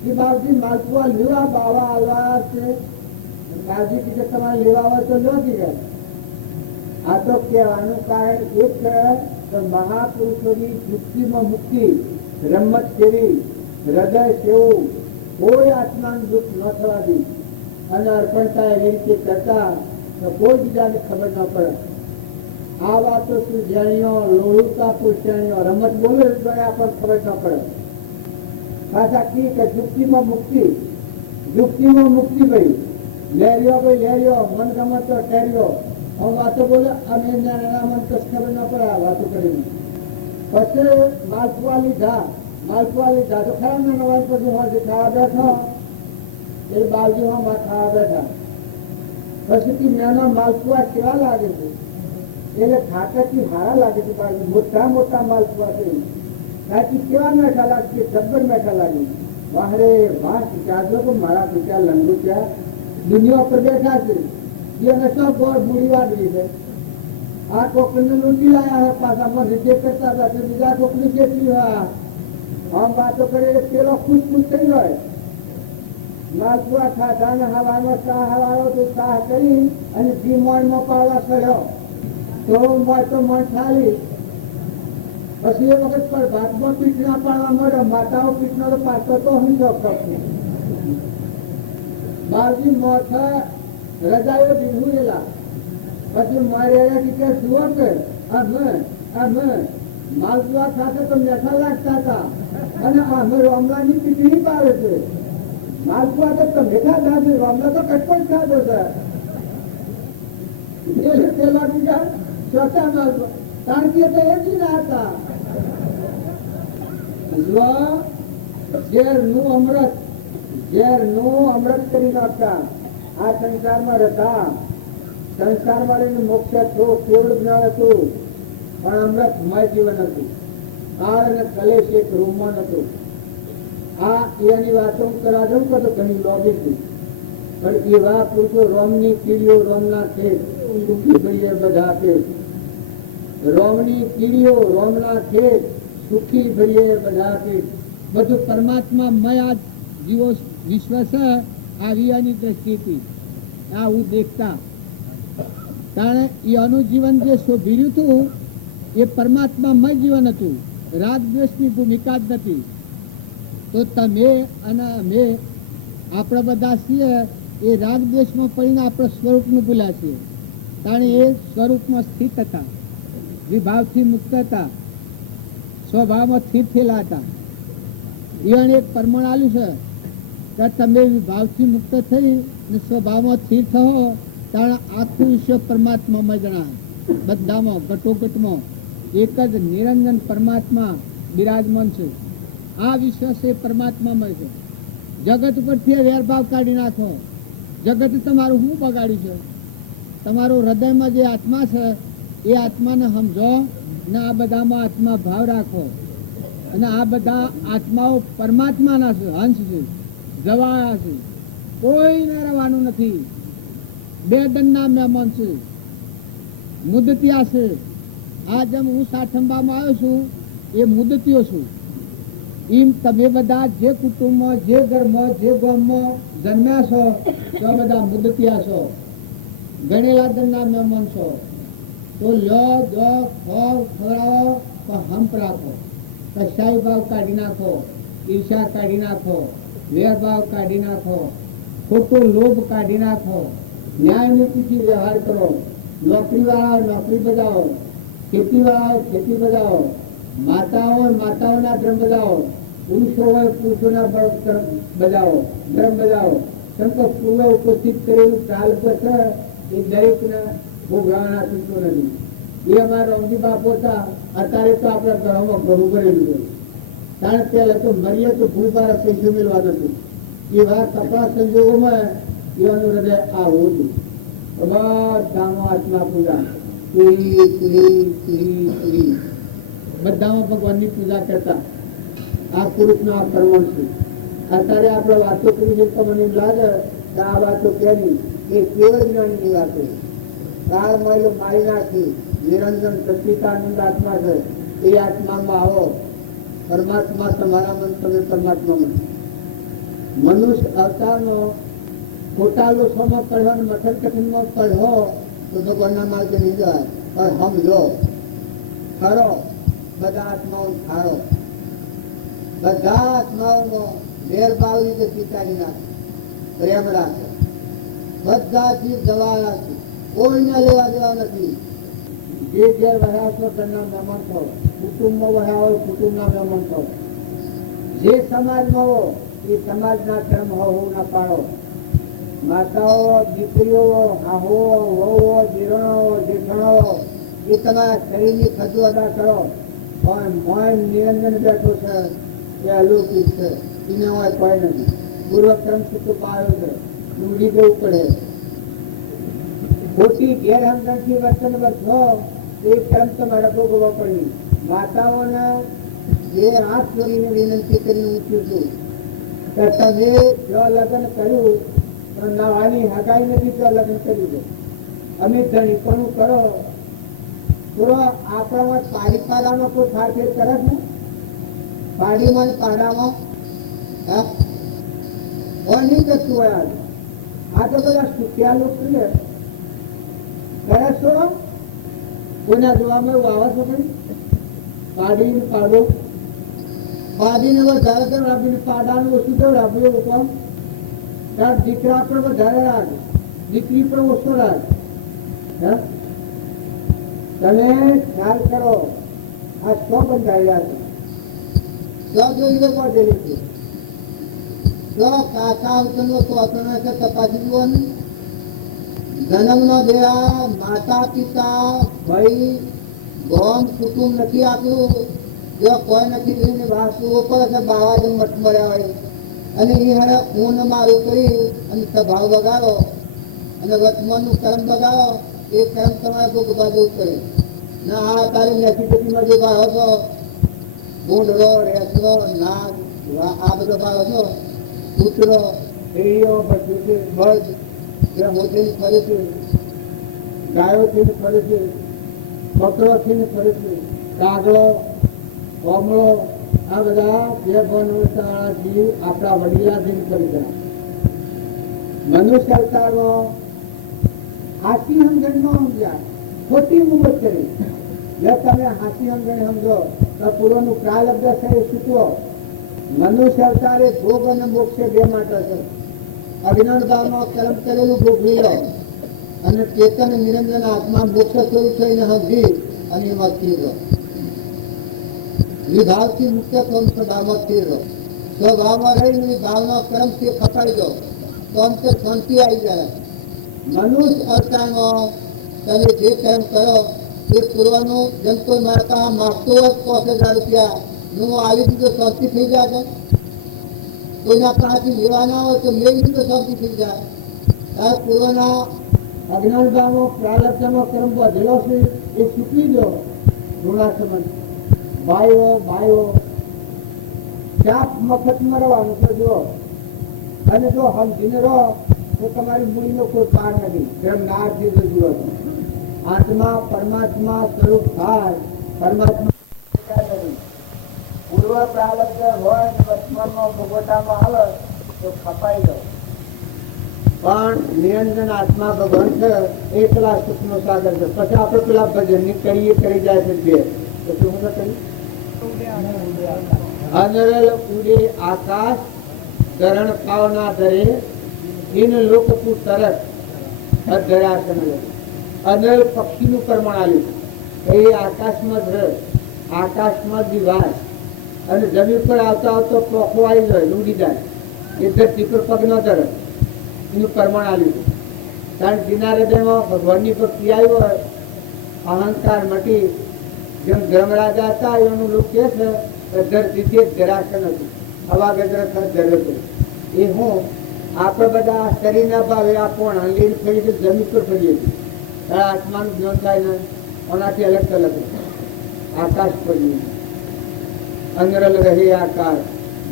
એ બાવજી માલપુઆ લેવા બાવા હાલવા છે બાવજી કીધે તમારે લેવા હોય તો લો કીધે આ તો કહેવાનું કારણ એક છે કે મહાપુરુષોની મુક્તિમાં મુક્તિ રમત કેવી હૃદય સેવું કોઈ આત્માનું દુઃખ ન થવા દે અને અર્પણતા એવી રીતે કરતા તો કોઈ બીજાને ખબર ન પડે આ વાતો શું જાણીઓ લોહીતા પુષ્યાણીઓ રમત બોલે તો આપણને ખબર ન પડે પાછા કી કે યુક્તિમાં મુક્તિ ભાઈ લેરિયો મન ગમત તો ટેરિયો હું વાતો બોલે અમે મન તો ખબર ન પડે આ વાતો કરીને પછી માલપુઆ લીધા તો ખરા ને નવા પછી હોય ખાવા બેઠો એ બાજુમાં ખાવા બેઠા પછી નાનો માલપુઆ કેવા લાગે છે એટલે ખાતરથી સારા લાગે છે બાજુ મોટા માલપુઆ છે ત્યાંથી કેવા મેઠા લાગે છે જબ્બર મેઠા લાગે વાહરે વાહ ચાજો તો મારા પિતા લંગોટિયા દુનિયા પર બેઠા છે એને સૌ ગોળ બુરી વાળવી છે આ કોકને લૂંટી લાયા હોય પાછામાં રીતે કરતા હતા કે બીજા કોકની કેટલી હોય આમ વાતો કરે પેલો ખુશ થઈ જાય માલપુઆ ખાધા ને હવાનો ચાહ હવાયો તો ચાહ કરી અને ઘી મોણમાં પાડવા કર્યો તો મોં ચાલી પછી એ વખત પર ભાતમાં પીઠ ના પાડવા મળે, માતાઓ પીઠ નો પાછો તો સમજો બારજી મોથા રજાયો દીધું પછી મારે કે શું કે અમે માલપુઆ સાથે તો મેઠા લાગતા હતા અને અમે રોમલાની પીઠી પાડે છે. માલપુઆ તો મેઠા ખાધું, રોમલા તો કટકો જ ખાધો છે. પેલા બીજા ચોથા માલપુઆ કારણ કે એ જ ના હતા. ઝેરનું અમૃત કરી નાખતા. આ સંસારમાં રહેતા, સંસારમાં રહીને મોક્ષ હતો, કેવળ જ્ઞાન હતું, પણ અમૃતમય જીવન હતું. આળ અને કલેશ એક રૂમમાં હતું. આ એની વાતો કરા દઉં તો ઘણી લોભી છું, પણ એવા પુરુષો રોમની કીડીઓ રોમના ખેત સુખી ભરીએ બધા ખેત. રોમની કીડીઓ રોમના ખેત સુખી ભરીએ બધા ખેત. બધું પરમાત્મા મય જીવો વિશ્વ છે આવી દ્રષ્ટિથી આવું દેખતા. કારણ એનું જીવન જે શોભ્યું હતું એ પરમાત્મામય જીવન હતું, રાગ દ્વેષની ભૂમિકા જ નથી. તો તમે અને અમે આપણે બધા છીએ એ રાગ દ્વેષમાં પડીને આપણે સ્વરૂપનું ભૂલ્યા છીએ. કારણ એ સ્વરૂપમાં સ્થિત હતા, વિભાવથી મુક્ત હતા, સ્વભાવમાં સ્થિર થયેલા હતા. એને એક પ્રમાણ આલ્યું છે કે તમે વિભાવથી મુક્ત થઈ ને સ્વભાવમાં સ્થિર થો ત્યારે આખું વિશ્વ પરમાત્મામાં જણાય. બધામાં ઘટોઘટમાં એક જ નિરંજન પરમાત્મા બિરાજમાન છે. આ વિશ્વ છે પરમાત્મામાં છે. જગત પરથી વેરભાવ કાઢી નાખો. જગત તમારું શું બગાડ્યું છે? તમારું હૃદયમાં જે આત્મા છે એ આત્માને સમજો ને આ બધામાં આત્મા ભાવ રાખો. અને આ બધા આત્માઓ પરમાત્માના છે, હંસ છે, જવાયા છે, કોઈને રહેવાનું નથી. બે દંડના મહેમાન છે, મુદતિયા છે. આ જેમ હું સાઠંબામાં આવ્યો છું એ મુદતીઓ છું. એમ તમે બધા જે કુટુંબમાં, જે ઘરમાં, જે ગામમાં જન્મ્યા છો તો બધા મુદતિયા છો, ગણેલા દંડના મહેમાન છો. તો લો દો ખોવ ખવડાવો તો હંપ રાખો. કશાય ભાવ કાઢી નાખો, ઈર્ષા કાઢી નાખો, વેરભાવ કાઢી નાખો, ખોટો લોભ કાઢી નાખો, ન્યાય નીતિથી વ્યવહાર કરો. નોકરી વાળા નોકરી બજાવો, ખેતી વાળા ખેતી બજાવો, માતા હોય માતાઓના ધર્મ બજાવો, પુરુષો હોય પુરુષોના બજાવો, ધર્મ બજાવો. કેમ કે પૂર્વ ઉપસ્થિત કરેલું ચાલ છે એ દરેકને ભોગવવાના ચૂકતો નથી. એ અમારા રમજી બાપો હતા. અત્યારે તો આપણા ઘરોમાં ઘણું કરેલું છે. કારણ કે પહેલા તો મરીએ તો ભૂલભાર પૈસા મેળવા નથી. એવા કપડા સંજોગોમાં એવાનું હૃદય આવું હતું. બધામાં આત્મા પૂજા, બધામાં ભગવાનની પૂજા કરતા. આ પુરુષનો આ કર્મ છે. અત્યારે આપણે વાતો કરી છે તો મને લાગે કે આ વાતો કેની એ કેવળ જ્ઞાનની વાતો. કાળ મળેલો મારી નાખી નિરંજન સચિતાનંદ આત્મા છે. એ આત્મામાં આવો. પરમાત્મા તમારા મન, તમે પરમાત્મામાં. મનુષ્ય અવતારનો ખોટા લોસોમાં પડ્યો અને મથર કઠિનમાં પડ્યો તો ભગવાનના માર્ગે નહીં જાય. પણ હમ લો ખરો બધા આત્માઓ ખારો, બધા આત્માઓનો વેરભાવ રીતે સ્વીકારી નાખે, પ્રેમ રાખે. બધા જીવ જવાયા છે, કોઈને લેવા દેવા નથી. જે ઘેર વહ્યા છો ઘરના મહેમાન છો, કુટુંબમાં વહ્યા હોય કુટુંબના મહેમાન છો. જે સમાજમાં હો એ સમાજના ધર્મ હોવું ના પાડો. માતાઓ, દીકરીઓ, આહુઓ, વહુઓ, જીરણો, જેઠણો એ તમારા શરીરની ખજુ અદા કરો. પણ મોન નિરંજન બેઠો છે એ અલૌકિક છે, એને હોય કોઈ નથી. પૂર્વક્રમ સુખ પાયો છે, ઉડી જવું પડે. ખોટી ગેરહમદર્દથી વર્તન વર્તો એ કર્મ તમારે ભોગવવો પડી. માતાઓને જે હાથ જોડીને વિનંતી કરીને ઊંચ્યું છું કે તમે જો લગ્ન કર્યું પણ નવાની હગાઈ નથી તો લગ્ન કર્યું છે. અમે ધણીપણું કરો પૂરો આપણામાં પાડી પાડામાં કોઈ ફાળફેર કરે છે? પાડીમાં પાડામાં નહીં કરતું હોય. આ તો બધા સુખ્યા લોકો કરે છો કોઈના જોવામાં એવું આવે છે કઈ? પાડીને પાડો, પાડીને વધારે તો રાબીને પાડાનું ઓછું તો રાબ્યું કોમ. ત્યારે દીકરા પર વધારે રાગ, દીકરી પર ઓછો રાગ. તમે ખ્યાલ કરો, આ સ્વ બંધાયેલા છે. સ્વ જોઈ લો પાડેલી છે. સ્વ કાકા ઉતરનો તો અતના છે તપાસી જુઓને. જન્મનો દેવા માતા પિતા ભાઈ ગોમ કુટુંબ નથી આપ્યું, જો કોઈ નથી જોઈને વાસુ ઉપર છે બાવાજી મઠ મળ્યા હોય અને એ હારે ઊન મારું કરી અને સ્વભાવ બગાડો અને વર્તમાનનું કર્મ બગાડો, એ કર્મ તમારે કોઈ બાજુ કરે ના. આ તારી નેસીટીમાં જે ભાવ હતો બૂંઢડો, રેસડો, નાગ, આ બધો ભાવ હતો, કૂતરો, સ્ત્રીઓ, બધું છે, બળ મોટી ફરે છે, ગાયોથી ફરે છે, બકરોથી ફરે છે, કાગડો, કોમળો, આ બધા બે ભણવાળા જીવ આપણા વડીલાથી કરી ગયા. મનુષ્ય અવતારનો હાથી સમજણ ન સમજ્યા, ખોટી મુમત કરી. જો તમે હાથી સમજણ સમજો તો પૂર્વનું પ્રાલબ્ધ છે એ સૂચવો. મનુષ્ય અવતારે ભોગ અને મોક્ષ બે માટે છે. અજ્ઞાન ભાવમાં કર્મ કરેલું ભોગવી લો અને ચેતન નિરંજન આત્મા મોક્ષ સ્વરૂપ થઈને સમજી અને એમાં સ્થિર રહો. વિભાવથી મુક્ત થઈને સ્વભાવમાં સ્થિર રહો. સ્વભાવમાં રહીને ભાવના કર્મથી ખપાઈ દો તો આમ તો શાંતિ આવી જાય. મનુષ્ય અવતારમાં તમે જે કર્મ કરો એ પૂર્વનું જેમ કોઈ મારતા માગતો હોય 50,000 રૂપિયા હું આવી દીધો શાંતિ થઈ જાય છે. કોઈના પાસેથી લેવાના હોય તો મેળવી દીધો શાંતિ થઈ જાય. આ પૂર્વના અજ્ઞાન ભાવમાં પ્રારબ્ધમાં કર્મ વધેલો છે એ ચૂકવી દો. ઋણા સંબંધ ભાઈઓ શાપ મફતમાં રહેવાનું છે. જો અને જો સમજીને રહો તો તમારી મૂડીનો કોઈ પાર નથી. જેમ નારથી જુઓ આત્મા પરમાત્મા સ્વરૂપ થાય. પરમાત્મા પૂર્વ પ્રારબ્ધ હોય વર્તમાનમાં ભોગવટામાં આવે તો ખપાઈ ગયો. પણ નિરંજન આત્મા ભગવાન છે, એકલા સુખનો સાગર છે. પછી આપણે પેલા ભજનની કરીએ કરી જાય છે બે તો શું કરી અનરલ ઉડે આકાશ ધરણ પાવના ધરે ઇન લોકપુ તરત અધરાસન. અનરલ પક્ષીનું પ્રમાણ આવ્યું એ આકાશમાં જ રહે, આકાશમાં જ દિવાસ અને જમીન પર આવતા આવતો પોખો આવી જાય, ઉડી જાય, એ ધરતી પર પગ ન ધરે એનું પ્રમાણ આવ્યું. કારણ જેના હૃદયમાં ભગવાનની ભક્તિ આવી હોય, અહંકાર મટી, જેમ ધર્મરાજા હતા એનું લોક કહે છે ધરતીથી જરાસન હતું, હવા ગજરત ધર્યો હતો. એ હું આપણે બધા શરીરના ભાવે આપણ લીલ ફરી જમીન પર ફરીએ છીએ. ત્યારે આત્માનું જ્ઞાન થાય ને ઓનાથી અલગ અલગ આકાશ ફરીએ. અંગરલ રહે આકાશ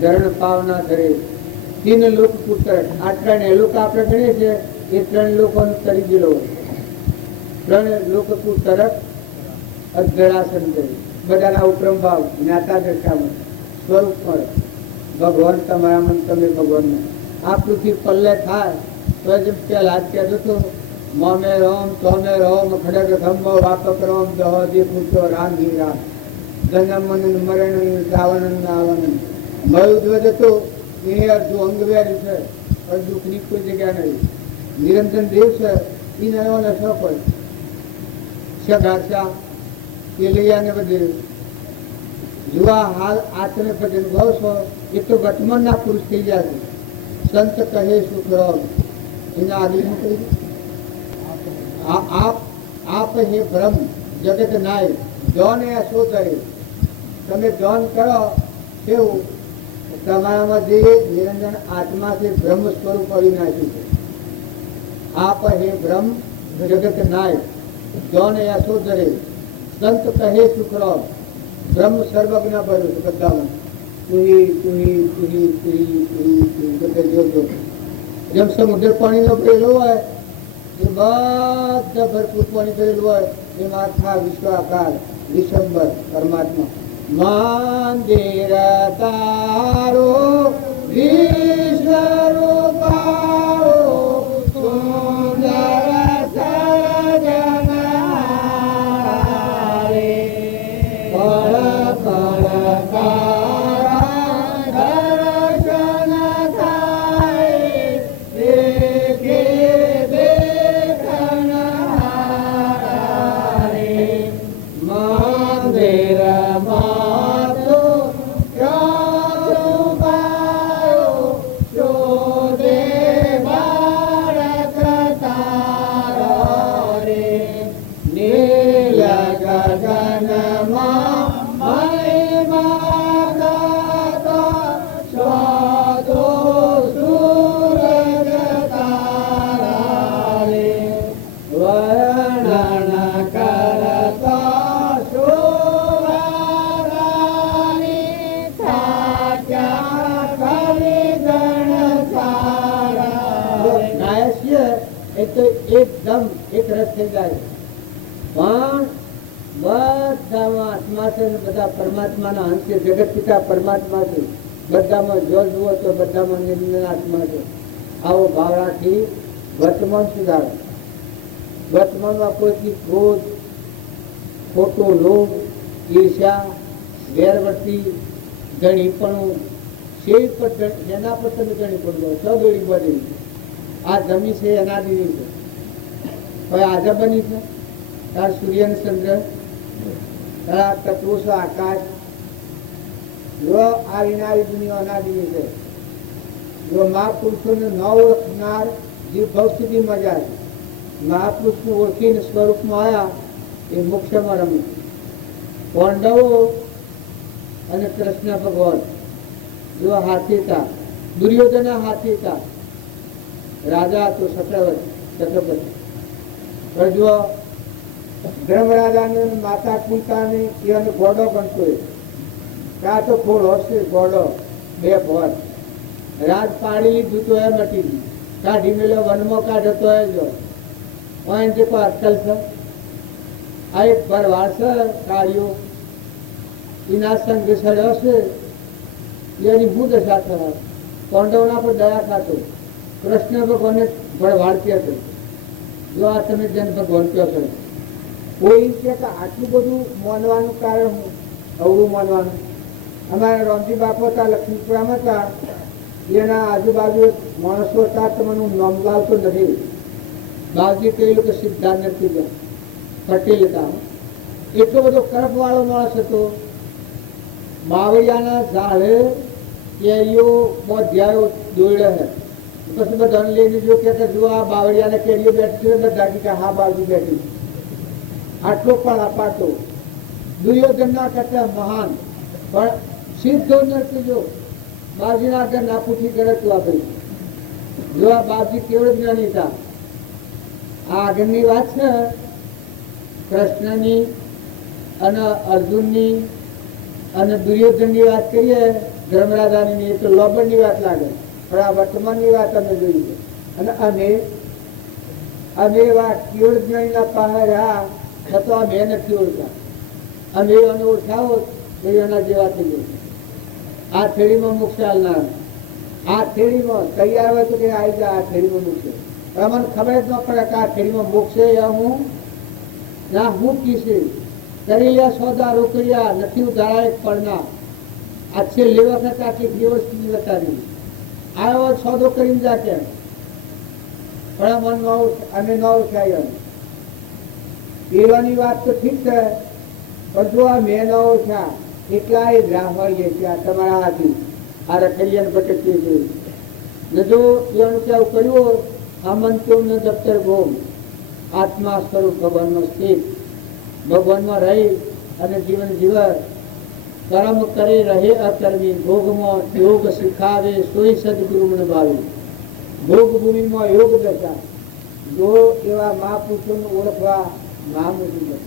ધરણ પાવના ધરે તીન લોક પુત્ર. આ ત્રણ લોક આપણે ગણીએ છીએ એ ત્રણ લોકોનું તરી ગયેલો હોય. ત્રણ લોક પુત્ર અધરાસન ધરે. બધાના ઉપરમ ભાવ જ્ઞાતા દર્શાવે સ્વરૂપ પર ભગવાન તમારા મન તમે ભગવાનને. આ પૃથ્વી પલ્લે થાય તો જેમ પહેલા જ કહેતો હતો મોમે રોમ તોમે રોમ ખડગ ખંભો વાપક રોમ દહોદી પૂછો રામ ધી રામ જન્મન મરણ ગાવન આવન મળ્યું ધ્વજ હતું એ અડધું અંગ વેર્યું છે, અડધું ની કોઈ જગ્યા નહીં. નિરંજન દેવ છે એ નયો ને શોખ હોય સગાશા એ લઈ આને બધે જુવા હાલ આત્મે ભજન ભાવ છો એ તો વર્તમાનના પુરુષ થઈ જાય છે. સંત કહે સુખ રોગ એના આગળ કહી આપ હે બ્રહ્મ જગત નાય જોન એ શો કરે. તમે જોન કરો કેવું તમારામાં જે નિરંજન આત્મા છે બ્રહ્મ સ્વરૂપ અવિનાશી છે. આપ હે બ્રહ્મ જગત નાય જોન એ શો કરે. સંત કહે સુખ રોગ બ્રહ્મ સર્વજ્ઞ ભર્યું છે બધામાં. જેમ સમુદ્ર પાણીનો ભરેલો હોય એ બધા ભરપૂર પાણી ભરેલું હોય એમાં આખા વિશ્વ આકાર વિશ્વંબર પરમાત્મા. મંદિર તારો વિશ્વરૂપારો સુંદર સર્જનારા તો એકદમ એક રસ થઈ જાય. પણ બધામાં આત્મા છે ને બધા પરમાત્માના અંશ છે. જગત પિતા પરમાત્મા છે. બધામાં જો જુઓ તો બધામાં નિર્મળ આત્મા છે. આવો ભાવ રાખી વર્તમાન સુધારો. વર્તમાનમાં કોઈથી ક્રોધ, ખોટો લોભ, ઈર્ષ્યા, વેરવર્તી, ગણીપણું, શેર પર એના પર તમે ગણી પડો સદોડી બની. આ જમી છે એના દીની છે. હવે આજે બની છે તાર સૂર્ય ને ચંદ્ર, તારા તત્વો છે આકાશ. જો આવીને આવી દુનિયા અનાદિની છે. જો મહાપુરુષોને ન ઓળખનાર જીવ ભવ સ્થિતિમાં જાય. મહાપુરુષને ઓળખીને સ્વરૂપમાં આવ્યા એ મોક્ષમાં રમે. પાંડવો અને કૃષ્ણ ભગવાન જો હાથી હતા. દુર્યોધન હાથી હતા. રાજા હતો છત્રપતિ. પણ જો ધર્મરાજાને માતા કુંતાને એને ઘોડો ગણતો. ત્યાં તો ઘોડો હશે ઘોડો બે ભર રાત પાડી લીધું તો એ મટી ગયું. કાઢી મેળ્યો વનમાં કાઢો તો એ જો જે કોઈ અટકલ છે. આ એક ભરવાડ છે કાઢ્યો એના સંગ સડ્યો છે એની હું દશા થયા. પાંડવના પર દયા ખાતો. કૃષ્ણ ભગવાનને ભરવાડ કહેતો. જો આ તમે જેને ભગવાન કહો છો. કોઈ કે આટલું બધું માનવાનું કારણ અવળું માનવાનું. અમારા રામજી બાપુ હતા લક્ષ્મીપુરામાં હતા. એના આજુબાજુ માણસો હતા તમને નામ લાવતો નથી. બાવજી કહેલું કે સિદ્ધાર્થ નથી ગયા પટેલ હતા. એટલો બધો કરપ વાળો માણસ હતો. બાવળિયાના ઝાડે કેરીઓ બોધ્યાઓ દોડે છે. પછી બધાને લઈને જો કે જો આ બાવળિયાને કેરીઓ બેઠી છે બધા કે હા બાવજી બેઠી. આટલો પણ અપાતો. દુર્યોધનના કરતા મહાન પણ સીધો નથી. જો બાવજીના આગળ ના પૂછી કરે તું આપણે જો આ બાવજી કેવળ જ્ઞાની હતા. આ આગળની વાત છે કૃષ્ણની અને અર્જુનની અને દુર્યોધનની વાત કરીએ ધર્મરાજાની એ તો લોબણની વાત લાગે. પણ આ વર્તમાનની વાત અમે જોઈ છે. અને અમે વાત કેવળ જ્ઞાનીના પાસે રહ્યા છતાં અમે નથી ઓળખા. અમે એને ઓળખાવો તો એના જેવા થઈ જાય. આ થેડીમાં મોક્ષ હાલનાર. આ થેડીમાં તૈયાર હોય તો કે આવી જાય આ થેડીમાં મોક્ષ. મને ખબર જ ન પડે કે આ થેડીમાં મોક્ષ યા હું ના હું કીશે કરેલા સોદા રોકડિયા નથી ઉધારા એક પડના. આ છેલ્લી વખત આટલી વ્યવસ્થિત બતાવી આવ્યો સોદો કરીને જા કે પણ મન અને ન ઓળખાય. પેલાની વાત તો ઠીક છે પણ જો આ મેં ન ઓળખ્યા એટલા એ ગ્રાહ હોઈએ છે. આ તમારા હાથી આ રખેલિયાને ભટકીએ છે ને જો એનું કેવું કર્યું આ મંત્રોને દફતર ભોગ આત્મા સ્વરૂપ ભગવાનમાં સ્થિત ભગવાનમાં રહી અને જીવન જીવ કર્મ કરે રહે અકર્મી ભોગમાં યોગ શીખાવે સોય સદગુરુ મને ભાવે. ભોગ ભૂમિમાં યોગ દશા જો એવા મહાપુરુષોને ઓળખવા મહામુશ્કેલ.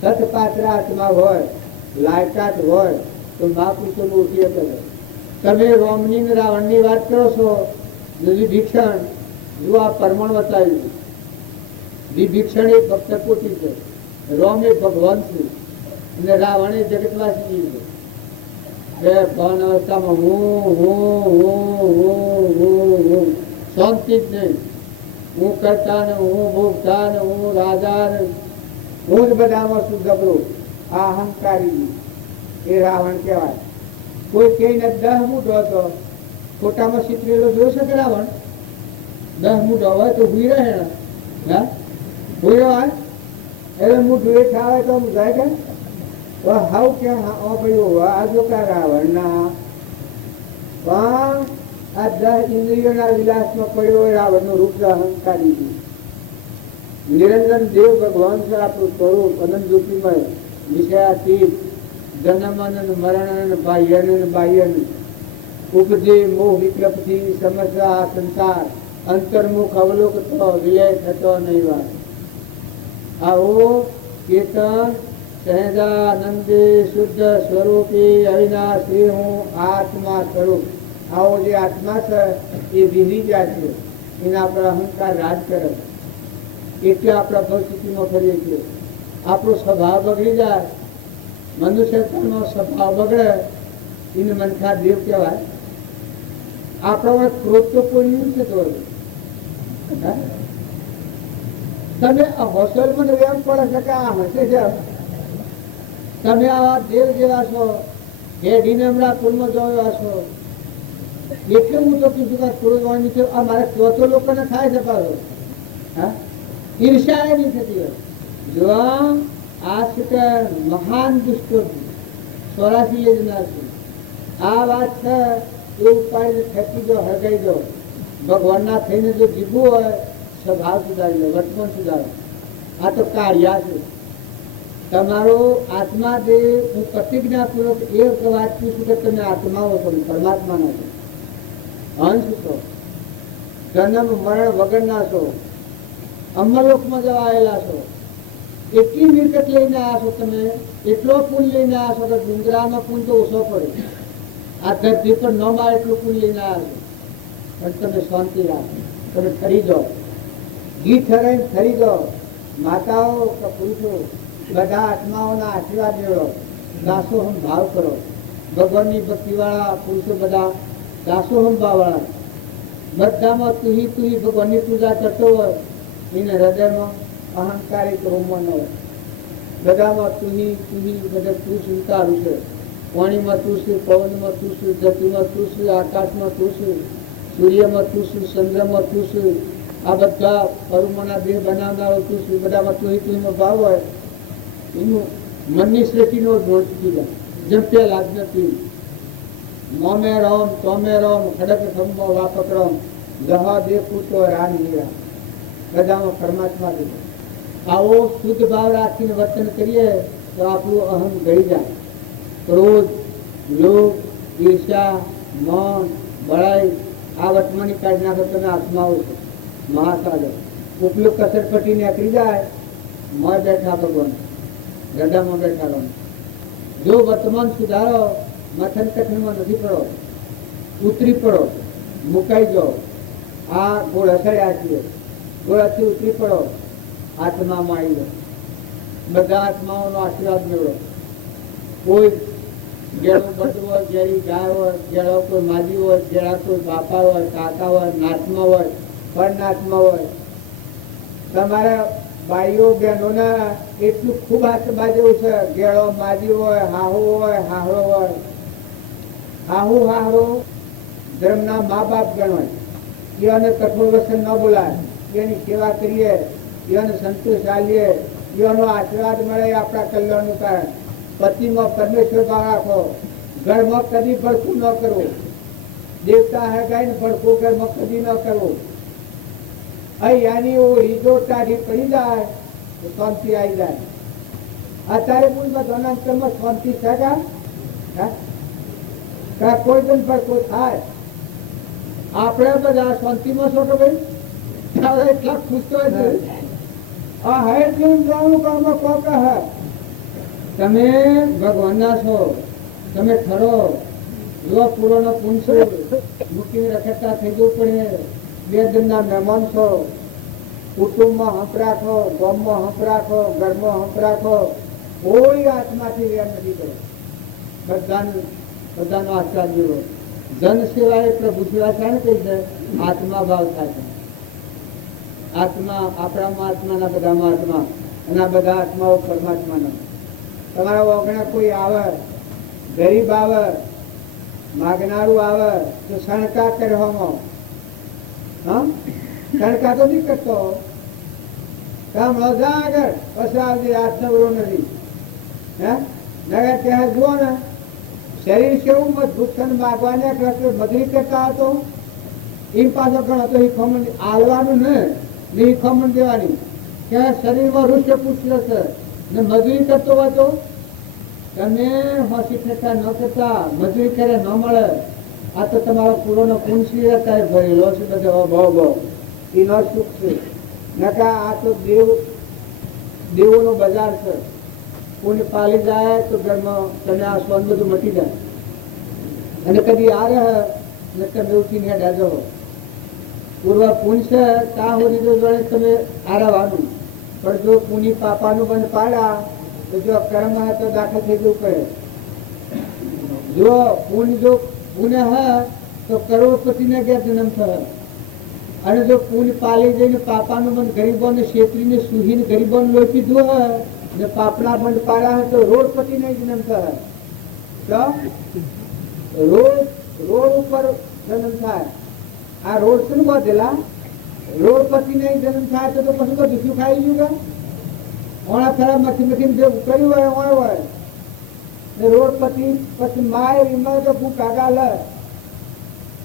સતપાત્ર આત્મા હોય લાયકાત હોય તો મહાપુરુષોને ઓળખી શકે. તમે રોમની રાવણની વાત કરો છો. વિભીષણ જો આ પરમાણુ બતાવ્યું. વિભીષણ એ ભક્ત કોટી છે. રોમ એ ભગવાન છે અને રાવણ એ જગતવાસી છે. બે ભાન અવસ્થામાં હું શાંતિ જ નહીં. હું કરતા ને હું ભોગતા ને હું રાજા ને હું જ બધામાં શું ગબરો. આ અહંકારી એ રાવણ કહેવાય. કોઈ કહીને 10 મૂઠો હતો ખોટામાં શીતરેલો જોઈ શકે રાવણ? 10 મૂઠો હોય તો હુઈ રહે ને હુઈ હોય એટલે મૂઠું એ ખાવે તો જાય કે હાવ કે આ જો કા રાવણ ના પણ આ 10 ઇન્દ્રિયોના વિલાસમાં પડ્યો રાવણ નું રૂપ અહંકારી. નિરંજન દેવ ભગવાન છે આપણું સ્વરૂપ અનંત જ્યોતિમય વિષયાતીત જન્મન મરણ બાહ્યન બાહ્યન ઉપજે મોહ વિકલ્પથી સમસ્યા સંસાર અંતર્મુખ અવલોક તો વિલય થતો નહીં. વાત આવો ચેતન સહેજાનંદે શુદ્ધ સ્વરૂપી અવિનાશી હું આત્મા સ્વરૂપ. આવો જે આત્મા છે એ વિહી જાય છે. એના પર અહંકાર રાજ કરે, એટલે આપણા પરિસ્થિતિમાં ફરીએ છીએ. આપણો સ્વભાવ બગડી જાય, મનુષ્યનો સ્વભાવ બગડે એને મનખા દેવ કહેવાય. આપણો ક્રોધ તો કોઈ નહીં થતો. તમે હોસ્ટેલમાં એમ પડે છે કે આ હશે છે, તમે આવા દેવ જેવા છો, હેડીને હમણાં કુલમાં જોયા છો. એટલે હું તો કીધું કે ક્રોધ વાણી છે, આ મારે ચોથો લોકોને થાય છે પાછો. હા, ઈર્ષા એ નહીં થતી હોય. જો આ છે કે મહાન દુષ્ટો 84 યોજના છે. આ વાત છે એ ઉપાડીને ફેંકી દો, હગાઈ દો. ભગવાનના થઈને જો જીવવું હોય, સ્વભાવ સુધારી લો, વર્તમાન સુધારો. આ તો કાર્યા છે તમારો આત્મા. જે હું પ્રતિજ્ઞાપૂર્વક એ વાત પૂછું કે તમે આત્માઓ છો, પરમાત્માના છો, અંશ છો, જન્મ મરણ વગરના છો, અમરલોકમાં જવા આવેલા છો. એટલી મિલકત લઈને આવ્યા છો તમે, એટલો પુણ્ય લઈને આવ્યા છો કે ડુંગરામાં પુણ્ય તો ઓછો પડે. આ ધરતી પર ન માં એટલું પુણ્ય લઈને આવ્યા છો, પણ તમે શાંતિ રાખો, તમે ફરી જાઓ, ગીત હરાઈને ફરી જાઓ. માતાઓ કે પુરુષો બધા આત્માઓના આશીર્વાદ મેળવો, દાસોહમ ભાવ કરો. ભગવાનની ભક્તિવાળા પુરુષો બધા દાસોહમ ભાવવાળા, બધામાં તુહી તુહી ભગવાનની પૂજા કરતો હોય, એને હૃદયમાં અહંકારિક રોમમાં ન હોય. બધામાં તુહી તુહી, બધા તું સ્વીકારું છે. પાણીમાં તું છું, પવનમાં તું છું, ધરતીમાં તું છું, આકાશમાં તું છું, સૂર્યમાં તું છું, ચંદ્રમાં તું છું. આ બધા અરુમના દેહ બનાવનારો તું છું. બધામાં તુહી તુહીનો ભાવ હોય, એનું મનની સૃષ્ટિનો ધોળ ચૂકી જાય. જપ્ય લાજ નથી. મોમે રોમ તોમે રોમ, ખડક ખંભો વાપક રોમ, દહા દે પૂતો રાન હીરા. બધામાં પરમાત્મા દીધો. આવો શુદ્ધ ભાવ રાખીને વર્તન કરીએ તો આપણું અહમ ગળી જાય. ક્રોધ, લોભ, ઈર્ષા, મન, બળાઈ આ વર્તમાની કાઢી નાખો. તમે આત્માઓ છો, મહાસાગર. ઉપલું કસર પટી નીકળી જાય, મોય બેઠા ભગવાન, ગડામાં બેઠા રહો. જો વર્તમાન સુધારો, મથન કથનમાં નથી પડો, ઉતરી પડો, મુકાઈ જાઓ. આ ગોળ હસડ્યા છીએ, ગોળાથી ઉતરી પડો, આત્મામાં આવી જાઓ. બધા આત્માઓનો આશીર્વાદ મેળવો. કોઈ ગેળો બધું હોય, ઘેરી ગાય હોય, ગેળો કોઈ માજી હોય, ગેળા કોઈ બાપા હોય, કાકા હોય, નાથમાં હોય, પરનાથમાં હોય. તમારા ભાઈઓ બહેનોના એટલું ખૂબ હાથ બાજવું છે. ગેળો માજી હોય, હાહુ હોય, હાહરો હોય. હાહુ હાહરો ધર્મના મા બાપ ગણવાય. એને કઠોર વસન ન બોલાય, એની સેવા કરીએ, એને સંતોષ આલીએ, એનો આશીર્વાદ મળે, આપણા કલ્યાણનું કારણ. પતિમાં પરમેશ્વર ભાવ રાખો. ઘરમાં કદી ભડકું ન કરવું. દેવતા હગાઈને ભડકું ઘરમાં કદી ન કરવું. અહીંયાની રીજો ટાઢી પડી જાય તો શાંતિ આવી જાય. અત્યારે કોઈ બધાના અંતરમાં શાંતિ સગા કોઈ પણ ભડકું થાય. આપણે બધા શાંતિમાં છો કે ભાઈ એટલા ખુશ તો છે. આ હે કેમ જાણું કામમાં કોક હે. તમે ભગવાનના છો, તમે ઠરો. જો પૂરોનો પૂંછો મૂકીને રખડતા થઈ જવું પડે. બે દિનના મહેમાન છો. કુટુંબમાં હંપ રાખો, ગામમાં હંપ રાખો, ઘરમાં હંપ રાખો. કોઈ આત્માથી વેર નથી કરો. બધાનો આશીર્વાદ મેળવો. જન સેવા એ પ્રભુ સેવા છે ને કઈ છે, આત્મા ભાવ થાય છે. આત્મા આપણામાં આત્માના બધામાં આત્મા, અને આ બધા આત્માઓ પરમાત્માના. તમારા ઓગણા કોઈ આવે, ગરીબ આવે, માગનારું આવે તો શણકા કરવામાં. હા, શણકા તો નહીં કરતો. કામ જા આગળ પછી આવજે, આત્મવરો નથી. હે નગર ત્યાં જુઓ ને, શરીર કેવું મજબૂત છે, માગવાને મજૂરી કરતા હતો. એમ પાછો ગણો તો હિખમણ આલવાનું ને હિખમણ દેવાની. કે શરીરમાં રુષ્ટ પુષ્ટ છે ને મજૂરી કરતો હોય તો તમે હોશી થતા ન કરતા, મજૂરી કરે ન મળે. આ તો તમારો પૂરોનો પૂંછી હતા ભરેલો છે બધો ભાવ એનો સુખ છે. નકા આ તો દેવોનો બજાર છે. પુણ્ય પાલી જાય તો ઘરમાં તમે આ સ્વન બધું મટી જાય. અને કદી આ રહે ને તમે ઉઠીને ડાજો પૂર્વ પુણ્ય છે ત્યાં સુધી તો જોડે તમે આરવવાનું, પણ જો પુની પાપાનું બંધ પાડ્યા તો જો કર્મ તો દાખલ થઈ જવું પડે. જો પુણ્ય હે તો કરોડપતિને ઘેર જન્મ થયો, અને જો પુણ્ય પાલી જઈને પાપાનું બંધ ગરીબોને છેતરીને સુહીને ગરીબોને લોહી પીધું હોય ને પાપના બંધ પાડ્યા હોય તો રોડપતિને જન્મ થયો. રોડ ઉપર જન્મ થાય. આ રોડ શું બધેલા રોડપતિને જન્મ થાય તો પછી તો દુખ્યું ખાઈ ગયું કે ઓણા ખરાબ મથી જે કર્યું હોય હોય ને રોડપતિ પછી માય વિમા તો ખૂબ કાગા લે.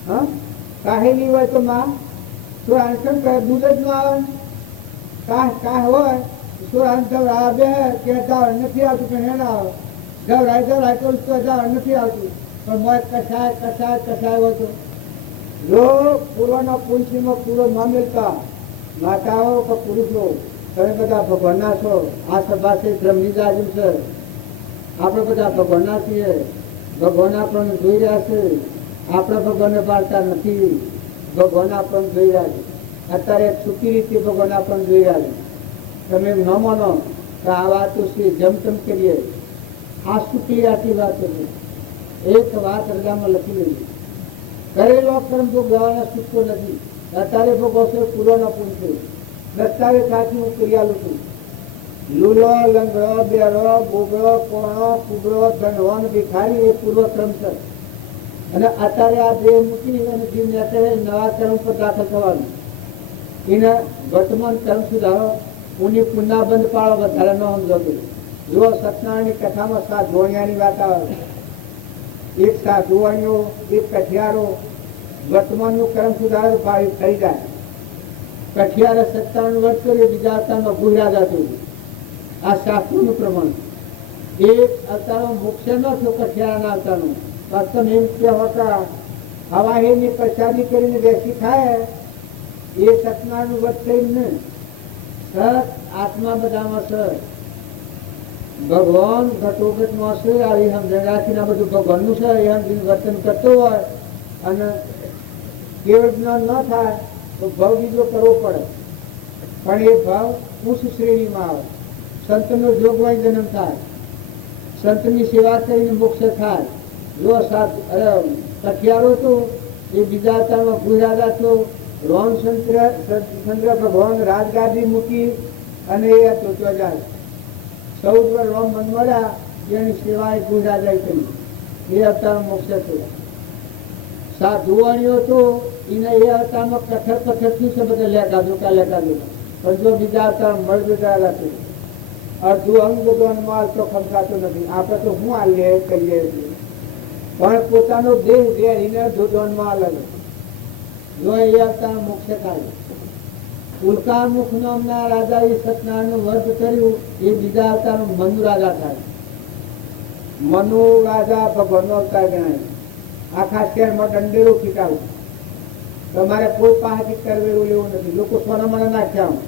હા, કાહેલી હોય તો માં તો આંસન કરે દૂધ જ ન આવે. કાહ હોય તો આંસર આવે કે નથી આવતું કે હે ના આવે જવરાય તો નથી આવતું, પણ મોય કસાય હોય તો જો પૂર્વના પુરુષમાં પૂરો ન મિલતા માતાઓ કે પુરુષો તમે બધા ભગવાનના છો. આ સભા છે બ્રહ્મનિજાજુ છે, આપણે બધા ભગવાનના છીએ. ભગવાન આપણને જોઈ રહ્યા છે, આપણે ભગવાનને પાડતા નથી. ભગવાન આપણને જોઈ રહ્યા છે. અત્યારે છૂટી રીતે ભગવાન આપણને જોઈ રહ્યા છે. તમે ન માનો કે આ વાતો છે જેમ તેમ કરીએ, આ છૂટી આટી વાતો છે. એક વાત હૃદયમાં લખી લેવી, કરેલો કર્મ તો ગવાના છૂટતો નથી. અત્યારે ભોગવશે પૂર્વનો પૂછશે દસ્તાવેજ સાચી હું કરી આલું છું. લૂલો લંગડો બેરો બોગડો કોણો કુબડો ધનવાન ભિખારી એ પૂર્વક્રમ છે. અને અત્યારે આ દેહ મૂકી અને જીવને અત્યારે નવા કર્મ પર દાખલ થવાનું. એને વર્તમાન કર્મ સુધારો પુણ્ય પુના બંધ પાડો વધારે ન સમજાતું. જો સત્યનારાયણની કથામાં 7 જોણિયાની વાત આવે, એક 7 જોવાણીઓ, એક કઠિયારો વર્તમાનનું કર્મ સુધારો કરી જાય. કઠિયારે 97 વર્ષ કર્યું, બીજા અવતારમાં ગુજરા જતું. આ શાસ્ત્રોનું પ્રમાણ. એક અવતારમાં મોક્ષ ન થયો કઠિયારાના અવતારનું. વાસ્તવ એમ કહેવાતા હવાહીની પ્રસાદી કરીને બેસી ખાય એ 97 વર્ષ કરીને સત આત્મા બધામાં છે. ભગવાન ઘટોગટમાં છે. આવી સમજણ રાખીને બધું ભગવાનનું છે એમ વર્તન કરતો હોય અને કેવળ જ્ઞાન ન થાય તો ભાવ બીજો કરવો પડે. પણ એ ભાવ ઉચ્ચ શ્રેણીમાં આવે. સંતનો જોગવાઈ જન્મ થાય, સંતની સેવા કરીને મોક્ષ થાય. જો કઠિયારો તો એ બીજા અવતારમાં ગુજરાત તો રામચંદ્ર ભગવાન રાજગાદી મૂકી અને એ હતો જાય 14 રામ મન મળ્યા એની સેવા એ ગુજરાત કરી એ અવતારમાં મોક્ષ થયો. સાધુવાણીઓ તો એને એ અવતારમાં કથર થયું છે. બધા લેખા પણ જો બીજા અવતાર મળજો ચાલે છે. અડધું અંગ બધું માલ તો ખમકાતો નથી. આપણે તો શું આલીએ કરીએ છીએ, પણ પોતાનો દેહ વેરીને ધોધનમાં અલગ. જો એ અવતાર મોક્ષ થાય. ઉલ્કામુખ નામના રાજા એ સત્યનારાયણનું વર્ત કર્યું એ બીજા અવતારનું મનુ રાજા થાય. મનુ રાજા ભગવાનનો અવતાર ગણાય. આખા શહેરમાં દંડેરો ફીટાવું. તમારે કોઈ પાસેથી કરવેરું લેવું નથી. લોકો સોના મને નાખ્યા.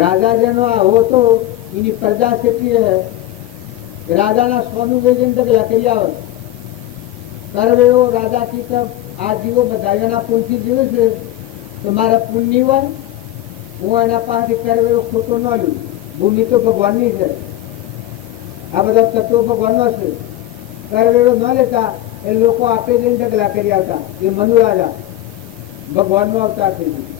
રાજા જેનો આવો તો એની પ્રજા કેટલી રાજાના સ્વામી વેજન કરી આવે કરવેરો રાજાથી આ જીવો બધા એના પુણ્યથી જીવે છે તો મારા પુણ્ય હોય હું એના પાસેથી કરવેરો ખોટો ન લઉં. ભૂમિ તો ભગવાનની છે. આ બધા તત્વો ભગવાનનો છે. કરવેરો ન લેતા એ લોકો આપે જઈને ઢગલા કરી આવતા. એ મનુ રાજા ભગવાનનો અવતાર થઈ ગયો.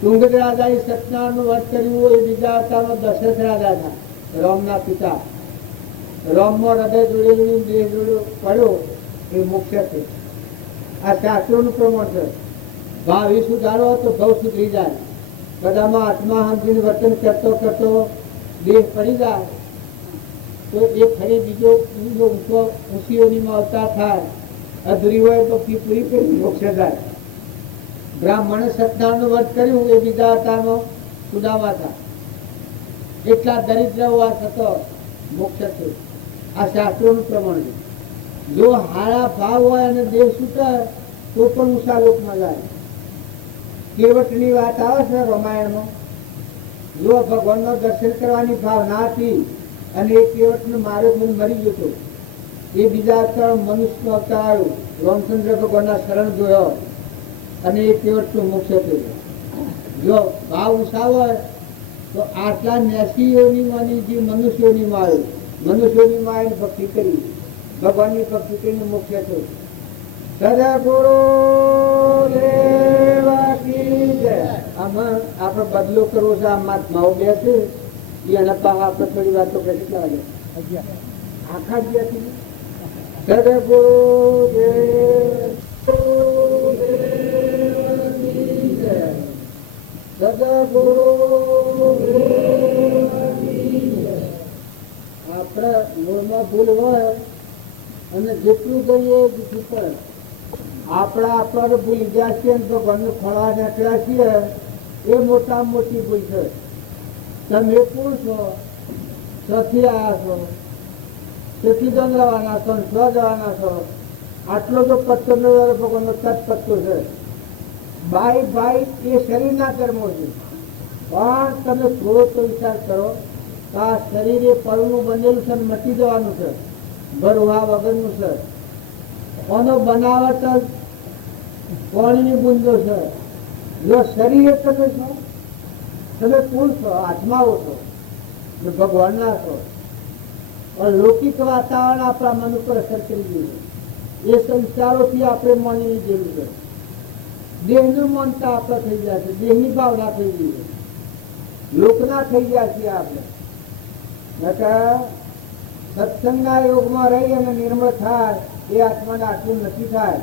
તુંગદ રાજા એ સત્યનારાયણનું વ્રત કર્યું એ બીજા અવતારમાં દશરથ રાજા હતા, રામના પિતા. રામમાં હૃદય જોડેલું દેહ જોડ્યો પડ્યો એ મુખ્ય છે. આ શાસ્ત્રોનું પ્રમાણ છે. ભાવ એ સુધારો તો ભાવ સુધરી જાય. બધામાં આત્મા સમજીને વર્તન કરતો કરતો દેહ પડી જાય તો એ ફરી બીજો ઊંચી યોનીમાં અવતાર થાય. અધૂરી હોય તો પૂરી કરી મોક્ષ જાય. બ્રાહ્મણે સત્યનારાયણનું વ્રત કર્યું એ બીજા અવતારમાં સુદામા હતા. એટલા દરિદ્ર હોવા છતાં મોક્ષ છે. આ શાસ્ત્રોનું પ્રમાણ છે. જો હારા ભાવ હોય અને દેહ છૂટે તો પણ ઊંચા લોકમાં જાય. કેવટની વાત આવે છે રામાયણમાં. જો ભગવાનનો દર્શન કરવાની ભાવના હતી અને એ કેવટને મારે થઈને મરી ગયો એ બીજા અવતાર મનુષ્યનો અવતાર આવ્યો. રામચંદ્ર ભગવાનના શરણ જોયો અને એ કેવટનું મુખ્ય છે. જો ભાવ ઉષા હોય તો આટલા 80 યોનિમાંની જે મનુષ્યોનીમાં આવ્યું, મનુષ્યોનીમાં આવીને ભક્તિ કરી, ભગવાનની ભક્તિ કરીને મુખ્ય છે. સદગુરુ દેવા કી જય. આમાં આપણે બદલો કરવો છે. આ મહાત્માઓ બે છે એના પાસે આપણે થોડી વાતો કરી. કેટલા વાગે? આખા ગયા. સદગુરુ આપણે મૂળમાં ભૂલ હોય અને જેટલું કહીએ જેટલું પડે. આપણે ભૂલી ગયા છીએ ને ભગવાનને ખોળવા નીકળ્યા છીએ, એ મોટામાં મોટી ભૂલ છે. તમે કોણ છો? સથી આવ્યા છો, તેથી જંગલવાના છો, સ્વ જવાના છો. આટલો તો પત્તો ભગવાનનો તત પત્તો છે. ભાઈ ભાઈ એ શરીરના કર્મો છે. પણ તમે થોડો તો વિચાર કરો કે આ શરીર એ પરનું બનેલું છે, મટી જવાનું છે, ભરવા વગરનું છે. કોનો બનાવટ જ પાણીની બુંદો છે. જો શરીર તમે છો, તમે કોણ છો? આત્માઓ છો, ભગવાનના છો. પણ લૌકિક વાતાવરણ આપણા મન ઉપર અસર કરી ગયું છે. એ સંસ્કારોથી આપણે માનીની જરૂર છે. દેહનું માનતા આપણે થઈ ગયા છે, દેહની ભાવના થઈ ગઈ છે, લોકના થઈ ગયા છીએ આપણે. સત્સંગના યોગમાં રહી અને નિર્મળ થાય એ આત્માને આટલું નથી થાય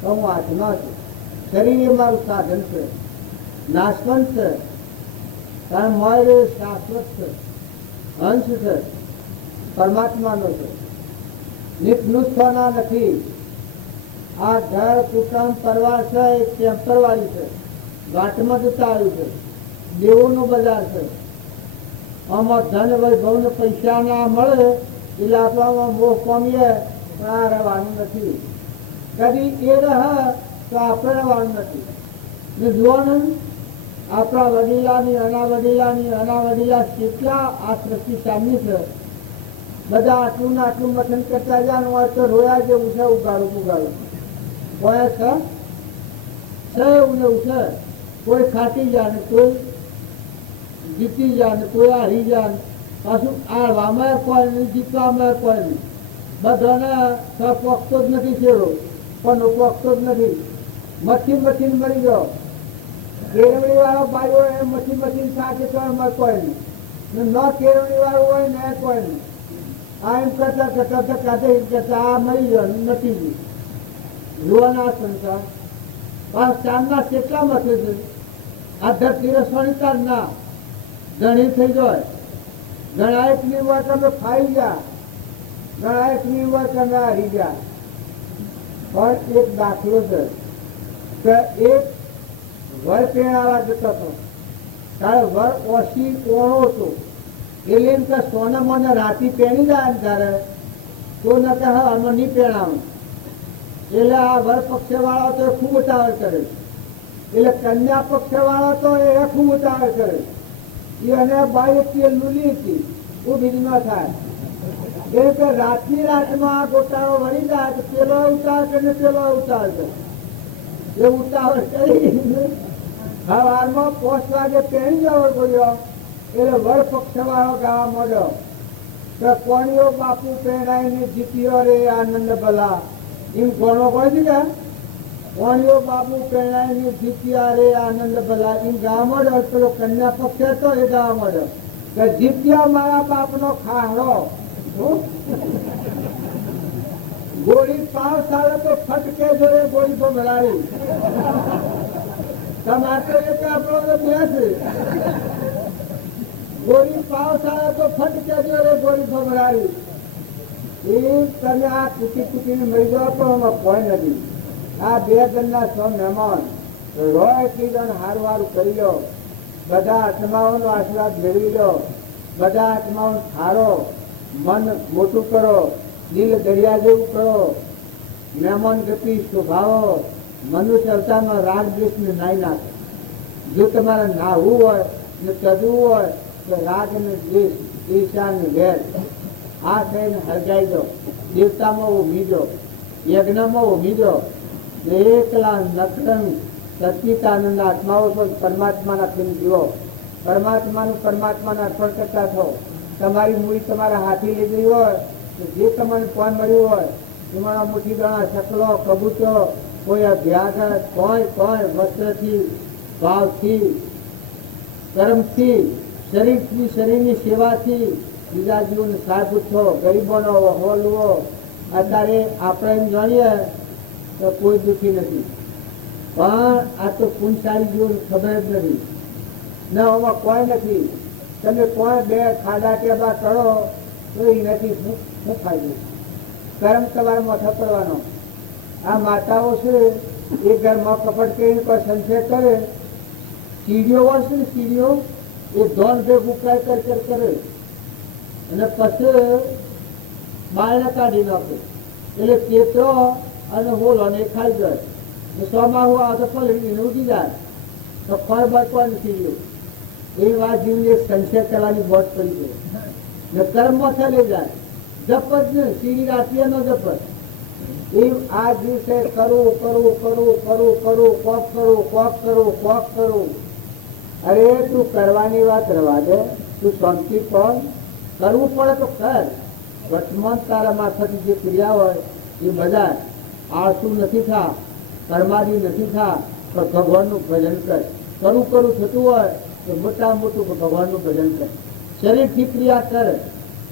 તો હું આત્મા છું. શરીર એ મારું સાધન છે, નાશવંત છે. કારણ મારો શાશ્વત છે, અંશ છે, પરમાત્માનો છે, નિષ્ઠાના નથી. આ ઘર કુટુંબ પરિવાર છે એ ટેમ્પરવારી છે, ઘાટમાં જતા આવ્યું છે, દેવોનું બજાર છે. આમાં ધન વૈભવ ને પૈસા ના મળે એટલે આપણામાં મોહ પામીએ, પણ આ રહેવાનું નથી. કદી એ રહે તો આપણે રહેવાનું નથી. ને જોવાનું આપણા વડીલાની અનાવડીલા કેટલા આ સૃષ્ટિ સામી છે. બધા આટલું ને આટલું મથન કરતા જવાનું હોય તો રોયા જેવું છે. ઉગાડું કોઈ છે એવું ને એવું છે. કોઈ ખાટી જાય ને કોઈ જીતી જાય ને કોઈ હારી જાય. પાછું હારવામાં કોઈ નહીં, જીતવામાં કોઈ નહીં. બધાને પોખતો જ નથી શેરો, પણ પોખતો જ નથી. મથી મરી ગયો. કેળવણી વાળો ભાઈઓ એ મથી સાથે તો એમાં કોઈ નહીં. ન કેળવણી વાળું હોય ને કોઈ નહીં. આ એમ કરતા આ મરી ગયો નથી ગયું. જોવાના સંસાર આ ચાંદના કેટલા મથે છે. આ ધરતી રસવાની તાર ના ઘણી થઈ જાય. ગણાયકની વાર તમે ખાઈ ગયા, ગણાયકની વાર તમે હારી ગયા. પણ એક દાખલો છે કે એક વર પહેરાવા જતો હતો. તારે વર ઓછી કોણો હતો. એટલે એમ કે સોના મને રાતી પહેરી જાય ને તારે તો ન કે હા આમાં નહીં પહેરાવું. એટલે આ વર પક્ષ વાળા તો ખૂબ ઉતાવળ કરે. એટલે કન્યા પક્ષ વાળા તો એ ખૂબ ઉતાવળ કરે. એને બાઈ તેલ લૂલી હતી એ બીજી ન થાય. એટલે કે રાતની રાતમાં ગોટાળો વળી જાય તો પેલો ઉતાર કરીને પેલો ઉતાર કરે. એ ઉતાવળ કરી સવારમાં 5 વાગે પહેરી જવો પડ્યો. એટલે વર પક્ષ વાળો ગાવા મળ્યો કે કોણીઓ બાપુ પહેરાઈને જીત્યો રે આનંદ ભલા. એમ કોનો કોઈ છે કે કોણીઓ બાપુ પહેરાઈને જીત્યા રે આનંદ ભલા. એમ ગાવા મળ્યો. પેલો કન્યા પક્ષ હતો એ ગાવા મળ્યો કે જીત્યા મારા બાપનો ખાહડો. ગોળી પાવ સાલે તો ફટકે જોડે ગોળી ભમરાડી. તમારે તો એક આપણો બેસે ગોળી પાવ સાલે તો ફટકે જોડે ગોળી ભમરાડી. એ તમે આ કૂટીને મરી જાઓ પણ આમાં કોઈ નથી. આ 2 જણના 6 મહેમાન રોય એટલી જણ હારવારું કરી લો. બધા આત્માઓનો આશીર્વાદ મેળવી લો. બધા આત્માઓને હારો, મન મોટું કરો, દિલ દરિયા જેવું કરો, મહેમાન ગતિ સ્વભાવો, મનુષ્ય અવતારમાં રાગ દ્વેષને નાઈ નાખે. જો તમારે નાહવું હોય ને ચડવું હોય તો રાગ અને દ્વેષ, ઈર્ષા ને વેર આ થઈને હરગાઈ દો. દેવતામાં ઉમી દો, યજ્ઞમાં ઉમી દો. એકલા નકરંગ સચ્ચિદાનંદ આત્માઓ છો, પરમાત્માના પ્રેમ જીવો, પરમાત્માને અર્પણ કરતા છો. તમારી મૂડી તમારા હાથી લઈ ગઈ હોય તો જે તમને કોણ મળ્યું હોય એમાં મુઠ્ઠી દાણા, શકલો, કબૂતરો, કોઈ અભ્યાગત, કોઈ વસ્ત્રથી, ભાવથી, કર્મથી, શરીરની સેવાથી બીજા જીવોને સહાય પૂછો, ગરીબોનો વહોલવો. અત્યારે આપણે એમ જાણીએ તો કોઈ દુઃખી નથી, પણ આ તો પુણ્યશાળી જીવોને ખબર જ નથી. ન આમાં કોઈ નથી. તમે કોઈ બે ખાડા ટેબા કરો તો એ નથી. શું ફાયદો? કર્મ તમારે માથા પડવાનો. આ માતાઓ છે એ ઘરમાં કપડ કરીને કોઈ સંશય કરે, સીડીઓ હોય છે ને, સીડીઓ એ ધોન ભેગું કરે અને પછી બાળને કાઢી નાખે. એટલે પેટો અને હોલો ને ખાઈ જાય. સોમાં હું આવતો પલળીને ઉઠી જાય તો ફળ બચવાનું સીડીઓ. એ વાત જીવને સંશય કરવાની બોટ પડી છે ને કર્મ માથા લઈ જાય. જપ જ ને સીડી રાત્રિ નો જપ. એ આ દિવસે કરું, કોક કરું. અરે તું કરવાની વાત રવા દે, તું શાંતિ પર કરવું પડે તો કર. વર્તમાન તારા માથાથી જે ક્રિયા હોય એ બધા આળસુ નથી થા, કર્માદી નથી થા, પણ ભગવાનનું ભજન કર. કરું થતું હોય તો મોટું ભગવાનનું ભજન કર. શરીરથી ક્રિયા કર.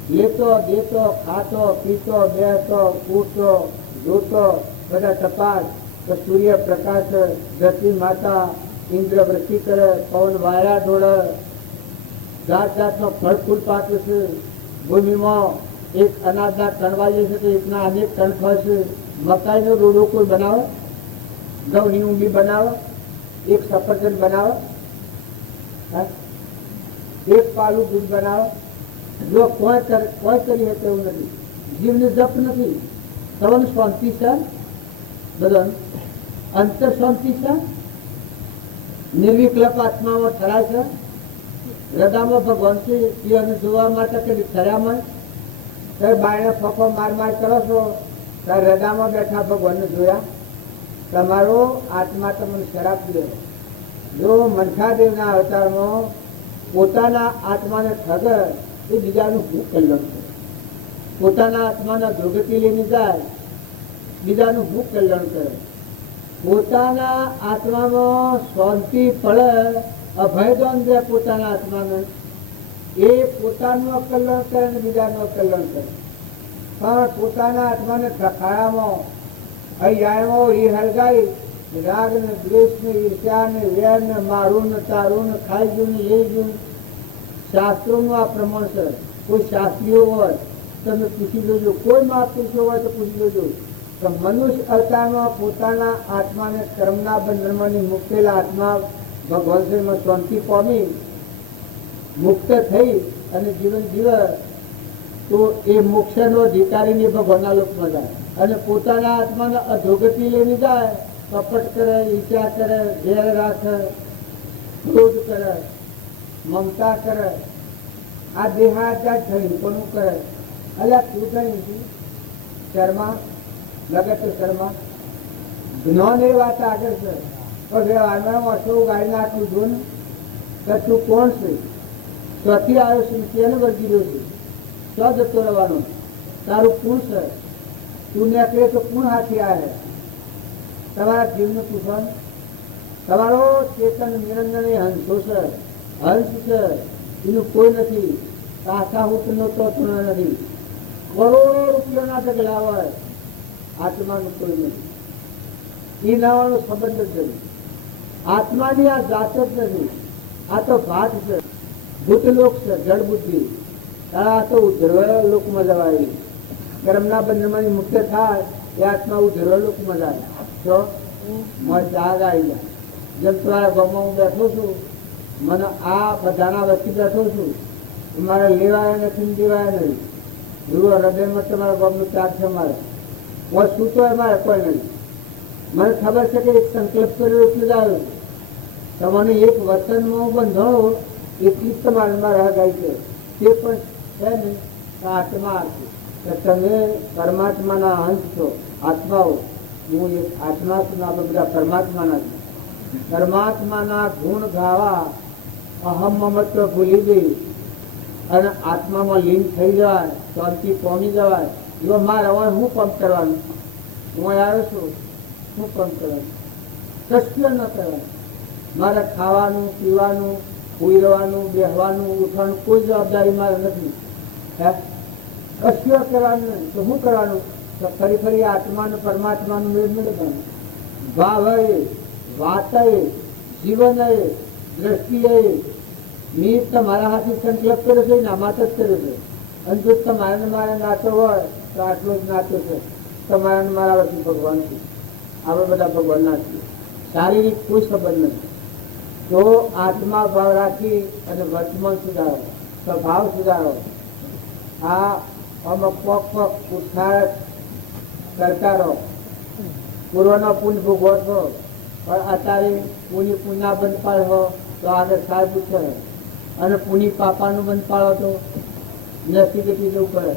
લેતો, દેતો, ખાતો, પીતો, બેસતો, ઉઠતો, જોતો, બધા તપાસ. તો સૂર્ય પ્રકાશ, ધરતી માતા, ઇન્દ્ર વૃષ્ટિ કરે, પવન વાયરા ઢોળે, જાતનો ફળ ફૂલ પાકે છે. ભૂમિમાં એક અનાજના ટણ વાવીએ છે તો એકના અનેક ટણ ખસે. મકાઈનો રોડો કોઈ બનાવે, ઘઉંની ઊંડી બનાવે, એક સફરજન બનાવે, એક પાલું દૂધ બનાવે. જો કોઈ કરી શકે એવું નથી. જીવને જપ નથી. સૌને શાંતિ છે, બધા અંતર શાંતિ છે. નિર્વિકલ્પ આત્મામાં ઠરાય છે. હૃદયમાં ભગવાન છે એને જોવા માટે કદી ઠર્યામાં તમે બાયણે ફફો માર કરો છો ત્યારે હૃદયમાં બેઠા ભગવાનને જોયા. તમારો આત્મા તમને શરાબ દે. જો મનખાદેવના અવતારમાં પોતાના આત્માને ઠગે એ બીજાનું શું કલ્યાણ છે? પોતાના આત્માના દુર્ગતિ લઈને જાય, બીજાનું શું કલ્યાણ કરે? પોતાના આત્મામાં શાંતિ પડે, અભયદાન દે પોતાના આત્માને, એ પોતાનું કલ્યાણ કરે ને બીજાનું કલ્યાણ કરે. પણ પોતાના આત્માને ખખાડામાં અહીંયા એ હળગાઈ રાગ ને દ્વેષ ને ઈર્ષ્યા ને વેર ને મારું ને તારું ને ખાઈ ગયું ને એ ગયું. શાસ્ત્રોનું આ પ્રમાણ છે. કોઈ શાસ્ત્રીઓ હોય તમે પૂછી જોજો, કોઈ મહાપુરુષો હોય તો પૂછી જોજો તો મનુષ્ય અવતારમાં પોતાના આત્માને કર્મના બંધનમાંથી મુક્તેલા આત્મા ભગવાન શાંતિ પામી મુક્ત થઈ અને જીવન જીવે તો એ મોક્ષનો અધિકારીને ભગવાનના લોકમાં જાય. અને પોતાના આત્માને અધોગતિ લઈને જાય, કપટ કરે, ઈચ્છા કરે, ઘેર રાખે, ક્રોધ કરે, મમતા કરે, આ દેહાચાર થઈ કોનું કરે? અલ્યા તું કઈ શર્મા લગત શર્મા જ્ઞાન એ વાત આગળ છે. પણ આનામાં શું ગાય નાખવું જો ને કે તું કોણ છે, ક્યાંથી આવ્યો છે, તેને વર્ગી રહ્યો છે, ક્યાં જતો રહેવાનો, તારું કોણ છે, તું નીકળે તો કોણ હાથી આવે? તમારા જીવને પૂછવાનું. તમારો ચેતન નિરંજન એ હંસો છે, હંસ છે, એનું કોઈ નથી. આશા હુકનો તો નથી. કરોડો રૂપિયાના ઢગલા હોય, આત્માનું કોઈ નથી. એ નાવાનો સંબંધ જ નથી. આત્માની આ જાત જ નથી. આ તો ભાત છે, ભૂતલોક છે, જળ બુદ્ધિ. આ તો ઉધર્વ લોકમાં જવાય. કર્મના બંધનમાંથી મુક્ત થાય એ આત્મા ઉધર્વ લોકમાં જાય. તો જાગ આવી જાય. જેમ તમારા ગામમાં હું બેઠો છું, મને આ બધાના વચ્ચે બેઠો છું, મારે લેવાય નથી, દેવાય નહીં. ધ્રુવ હૃદયમાં તમારા ગામનું ચાર છે. મારે કોઈ શું તો મારે કોઈ નહીં. મને ખબર છે કે એક સંકલ્પ કર્યો એટલે જ આવ્યો. તમને એક વચનમાં હું બંધાણો એટલી જ તમારે મારા હગાઈ છે. તે પણ છે ને આત્મા છે. તમે પરમાત્માના અંશ છો, આત્માઓ. હું એક આત્મા છું, આપણે બધા પરમાત્માના છું. પરમાત્માના ગુણ ગાવા અહમ મમત્વ ભૂલી ગઈ અને આત્મામાં લીન થઈ જવાય, શાંતિ પામી જવાય. જો મારે હવે હું પંપ કરવાનું, હું આવ્યો છું, શું પંપ કરવાનું? કશું ન કરવાનું. મારે ખાવાનું, પીવાનું, ઉડવાનું, બેસવાનું, ઉઠવાનું કોઈ જવાબદારી મારે નથી. હે, કશું કરવાનું નહીં. તો શું કરવાનું? તો ફરી ફરી આત્માનું પરમાત્માનું મેળ મેળવવાનું. ભાવ વાત જીવન દ્રષ્ટિએ મેં તમારા હાથે સંકલ્પ કર્યો છે, નામાત જ કર્યો છે. અને જો તમારે ને મારે નાતો હોય તો આટલો જ નાતો છે. તમારા ને મારા વચ્ચે ભગવાન છે. આપણે બધા ભગવાનના છીએ. શારીરિક કોઈ સંબંધ નથી. તો આત્મા ભાવ રાખી અને વર્તમાન સુધારો, સ્વભાવ સુધારો. આ અમુક પગ પગ ઉઠાડ કરતા રહો. પૂર્વનો પુણ્ય ભોગવો છો, પણ અત્યારે પુણ્ય પુણ્ય બંધ પાડો તો આગળ સાહેબ પૂછે. અને પુણ્ય પાપાનું બંધ પાડો તો નસીબથી જવું પડે.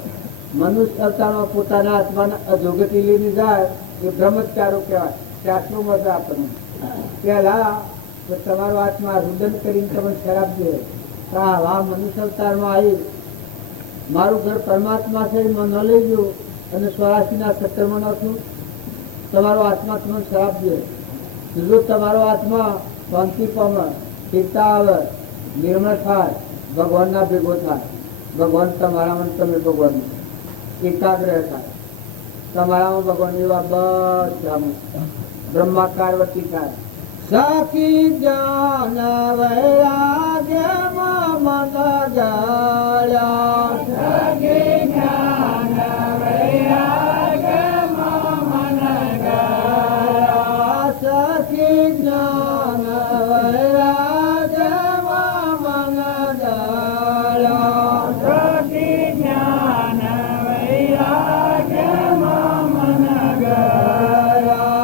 મનુષ્ય અવતારમાં પોતાના આત્માના અધોગતિ લઈને જાય એ બ્રહ્મચારો કહેવાય. તે આટલું મજા આપણને પહેલા તો તમારો આત્મા રુદન કરીને તમે શરાબ દે. આ મનુષ્ય અવતારમાં આવી મારું ઘર પરમાત્મા છે એમાં ન લઈ ગયું અને 84 નાખું. તમારો આત્મા તમને શરાબ દે. જો તમારો આત્મા શાંતિ પામે, સ્થિરતા આવે, નિર્મળ થાય, ભગવાનના ભેગો થાય, ભગવાન તમારામાં તમે ભગવાન એકાગ્ર થાય, તમારામાં ભગવાન એવા બધા બ્રહ્માકારવતી થાય. સખી જ્ઞાન વૈરાગ્યમાં મન ગાળ્યા. સખી જ્ઞાન વૈરાગ્યમાં મન ગાળ્યા. સખી જ્ઞાન વૈરાગ્યમાં મન ગાળ્યા. સખી જ્ઞાન વૈરાગ્યમાં મન ગાળ્યા.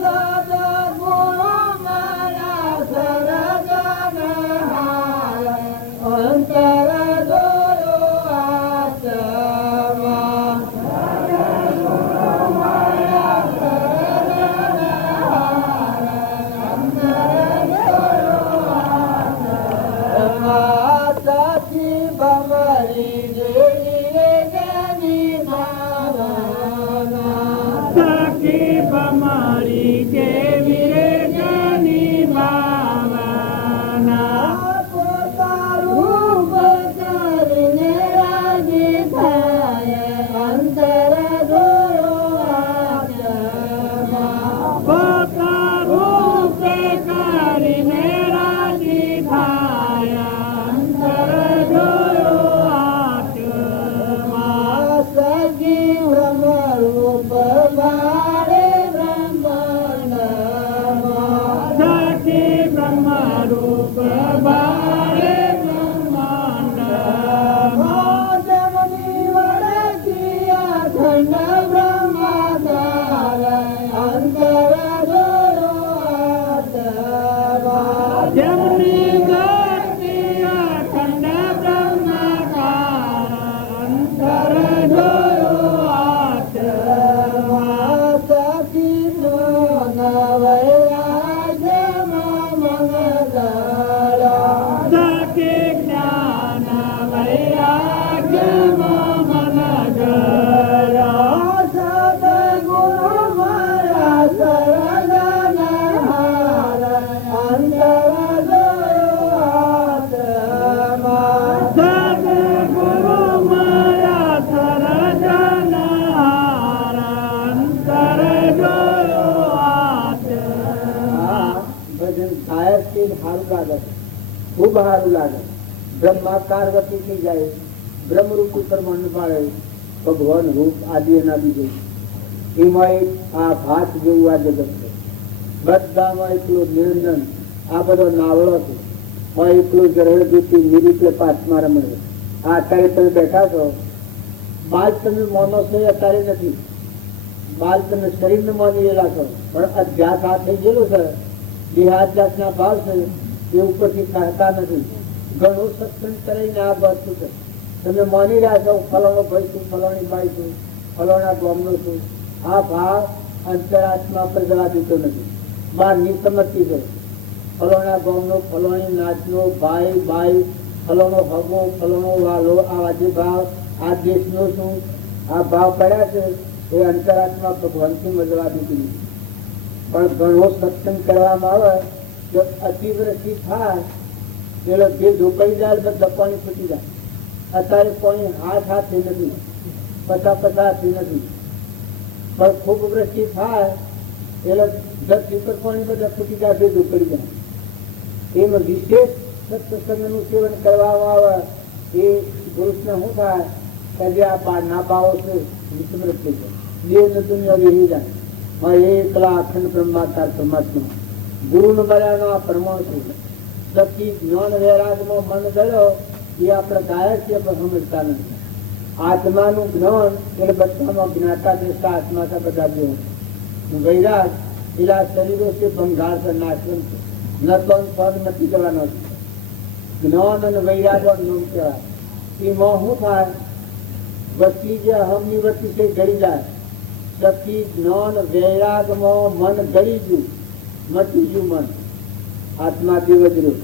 સદગુરુ મારા સરગન હાર અંતર દોરો આત્મા. સદગુરુ મારા સરગન હાર અંતર દોરો આત્મા. સખી ભમરી દેવી જ્ઞાની ભાવના. સખી ભમરી દેવી રે જ્ઞાની ભાવના. પોતાનું કરીને રાજી થાય અંતર દોરો આત્મા. પોતાનું કરીને રાજી થાય અંતર દોરો આત્મા. સજીવ રૂપ બાળે બ્રહ્માંડમાં. સખી બ્રહ્મ રૂપ બાળે બ્રહ્માંડમાં. જમની વળગી અખંડ બ્રહ્માકાર અંતર દોરો આત્મા. જમની વળગી અખંડ બ્રહ્માકાર અંતર દોરો આત્મા. સખી જ્ઞાન વૈરાગ્યમાં મન ગાળ્યા. સખી જ્ઞાન વૈરાગ્યમાં મન ગાળ્યા. સદગુરુ મારા સરગન હાર અંતર દોરો આત્મા. સદગુરુ મારા સરગન હાર અંતર દોરો આત્મા. ભજન સાહેબ કે સારું લાગે, ખૂબ સારું લાગે. બ્રહ્માકારવતી થઈ જાય, બ્રહ્મરૂપ ઉપર મન પાડે, ભગવાન રૂપ આદિ અનાદિ જેવું. એમાં એક આ ભાત જેવું આ જગત છે. બધામાં એકલો નિરંજન આ બધો નાવડો છે. એકલું ગ્રહણ જીતી નિરીકલે પાછમાં રમે છે. આ અત્યારે તમે બેઠા છો, બાલ તમે માનો છો એ અત્યારે નથી. બાલ તમે શરીરને માની રહેલા છો, પણ અધ્યાસ આ થઈ ગયેલું છે. દેહાધ્યાસના ભાવ છે એ ઉપરથી કહેતા નથી. ઘણું સત્સંગ કરીને આ વસ્તુ છે. તમે માની રહ્યા છો ફલાણો ભાઈ છું, ફલાણી બાઈ છું, ફલાણા ગામનો છું. આ ભાવ અંતરાત્મા પર જવા દીધો નથી. બહારની સમજતી છે. ફલોણા ગામનો, ફલોણી નાચનો, ભાઈ ભાઈ, ફલોનો હગો, ફલોનો વાલો, આ આજે ભાવ, આ દેશનો શું, આ ભાવ પડ્યા છે એ અંતરાત્મા ભગવાનથી મળવા દીધી. પણ ઘણો સત્સંગ કરવામાં આવે તો અતિવૃષ્ટિ થાય એટલે બે ઢોકાઈ જાય, બધા પાણી ફૂટી જાય. અત્યારે પાણી હાથ હાથથી નથી, પચાથી નથી, પણ ખૂબ વૃષ્ટિ થાય એટલે 10 લીટર પાણી બધા ફૂટી જાય, બે ઢોકાઈ જાય. એમાં વિશેષ સત્સંગનું સેવન કરવામાં આવે એ પુરુષને શું થાય કે જે આ ના ભાવો છે વિસ્મૃત થઈ જાય, દેહ દુનિયા રહી જાય. એકલા અખંડ બ્રહ્માકાર પરમાત્મા ગુરુને મળ્યાનો આ પ્રમાણ છે. સચી જ્ઞાન વૈરાગમાં મન ગયો એ આપણે ગાયક છે પણ સમજતા નથી. આત્માનું જ્ઞાન એટલે બધામાં જ્ઞાતા દેશતા આત્મા કા બધા દેવ. વૈરાગ એલા શરીરો છે ભંગાર પર નાશવંત છે, ન તો સ્વર્ગ નથી જવાનો છે. જ્ઞાન અને વૈરાગો નામ કહેવાય. એમાં શું થાય, વસ્તી જે અહમની વસ્તી છે ગળી જાય. સખી જ્ઞાન વૈરાગમાં મન ગળી ગયું, મટી ગયું મન, આત્મા દિવજરું.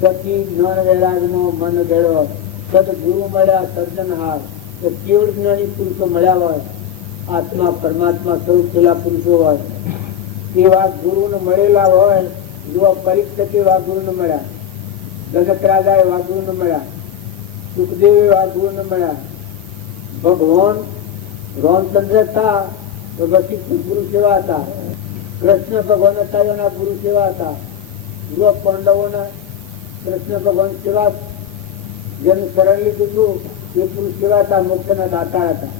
સખી જ્ઞાન વૈરાગમાં મન ગયો, સદગુરુ મળ્યા સર્જનહાર. તો કેવળ જ્ઞાની પુરુષો મળ્યા હોય, આત્મા પરમાત્મા સ્વરૂપ પેલા પુરુષો હોય, એવા ગુરુને મળેલા હોય. જો પરીક્ષિત એવા ગુરુને મળ્યા, જનક રાજા એવા ગુરુને મળ્યા, સુખદેવ એવા ગુરુને મળ્યા. ભગવાન રામચંદ્ર હતા તો વશિષ્ઠ ગુરુ સેવા હતા. કૃષ્ણ ભગવાન હતા એના ગુરુ સેવા હતા. જો પાંડવોના કૃષ્ણ ભગવાન સેવા જેનું શરણ લીધું હતું એ પુરુષ સેવા હતા, મોક્ષના દાતા હતા.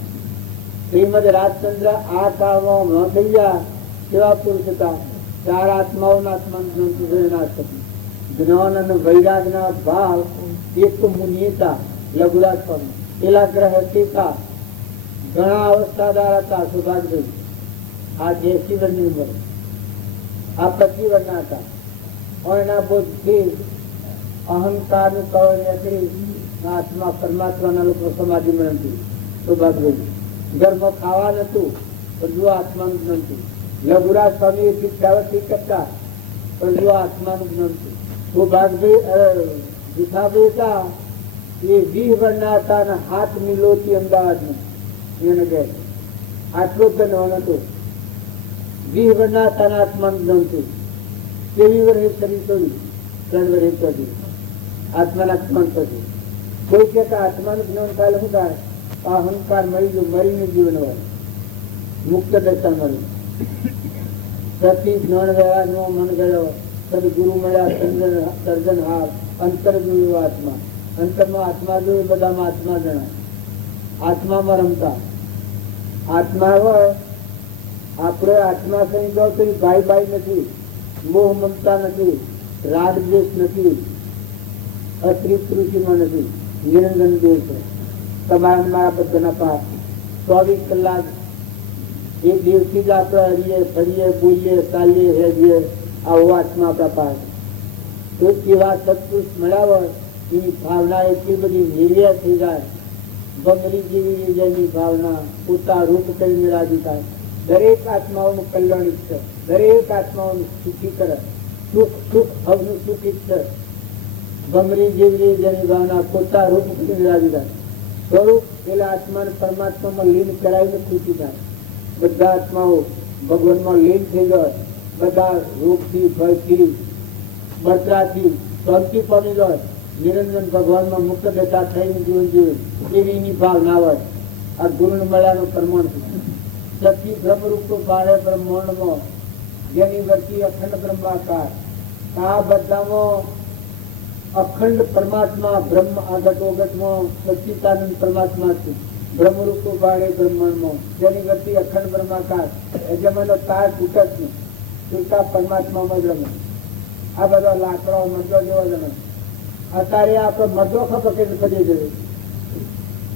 શ્રીમદ રાજચંદ્ર આ કાળમાં ન થઈ ગયા સેવા પુરુષ હતા. 4 આત્માઓના આત્મા જ્ઞાન અને વૈરાગના ભાવ એક મુનિતા લઘુરાજ સ્વામી, પેલા ગ્રહ હતા, ઘણા અવસ્થાદાર હતા. સૌભાગ્યભાઈ આ 80 વર્ષની ઉંમર, આ 25 વર્ષના હતા. એના બોધથી અહંકાર નું કવર નીકળી આત્મા પરમાત્માના લોકો સમાધિ મળતી. સૌભાગ્યભાઈ ઘરમાં ખાવા નતું પણ જો આત્માનું જ્ઞાન હતું. લઘુરાજ સ્વામી ભિક્ષાવતી કરતા પણ જો આત્માનું જ્ઞાન હતું. સૌભાગ્યભાઈ ભીખાભાઈ હતા એ 20 વર્ષના હતા અને હાથ મિલોતી અમદાવાદમાં એને કહે આટલો ધનવાન હતો. 20 વર્ષના હતા આત્માનું જ્ઞાન હતું. 23 વર્ષે શરીર છોડ્યું, 3 વર્ષે છોડ્યું, આત્માના જ્ઞાન થતું. કોઈ કહેતા આત્માનું જ્ઞાન થાય શું થાય, અહંકાર મરી ગયો, મરીને જીવન હોય, મુક્ત દશા મળી. સતી જ્ઞાન વૈરાગમાં મન ગયો, સદગુરુ મળ્યા સર્જનહાર. અંતર જોયું આત્મા, અંતરમાં આત્મા જોયું, બધામાં આત્મા જણાય. આત્મામાં રમતા આત્મા હોય. આપણે આત્મા કઈ જાઓ તો ભાઈ ભાઈ નથી, મોહ મમતા નથી, રાગ દ્વેષ નથી, અતૃપ્ત રુચિમાં નથી, નિરંજન દેવ છે. તમારા મારા બધાના પાસ 24 કલાક એ દિવસથી જ આપણે હરીએ ફરીએ બોલીએ ચાલીએ હેડીએ, આવો આત્મા આપણા પાસ. તો એવા સત્પુરુષ મળ્યા હોય એની ભાવના એટલી બધી નિર્વ્યા થઈ જાય. બંગરી જેવી જેની ભાવના પોતા રૂપ કરીને રાજી થાય. દરેક આત્માઓનું કલ્યાણ ઈચ્છે, દરેક આત્માઓનું સુખી કરે, સુખ સુખ અવનું સુખ ઈચ્છે. બંગરી જેવી જેની ભાવના પોતા રૂપ કરીને રાજી થાય. સ્વરૂપ પેલા આત્માને પરમાત્મામાં લીન કરાવીને ખુશી થાય. બધા આત્માઓ ભગવાનમાં લીન થઈ જાય, બધા રોગથી ભયથી બળતરાથી શાંતિ પામી જાય, નિરંજન ભગવાનમાં મુક્ત દશા થઈને જીવન જીવે એવી એની ભાવના હોય. આ ગુરુને મળ્યાનું પ્રમાણ છે. સખી બ્રહ્મરૂપ પાડે બ્રહ્માંડમાં જેની વચ્ચે અખંડ બ્રહ્માકાર. આ બધામાં અખંડ પરમાત્મા બ્રહ્મ આગટોગટમાં સચ્ચિદાનંદ પરમાત્મા છે. બ્રહ્મરૂપ પાડે બ્રહ્માંડમાં જેની વચ્ચે અખંડ બ્રહ્માકાર. એજમાનો તાર તૂટે જ નહીં, તૂટતા પરમાત્મામાં જ રમે. આ બધા લાકડા મજો જેવા જમે. અત્યારે આપણે મજો ખપકેટ કરીએ છીએ.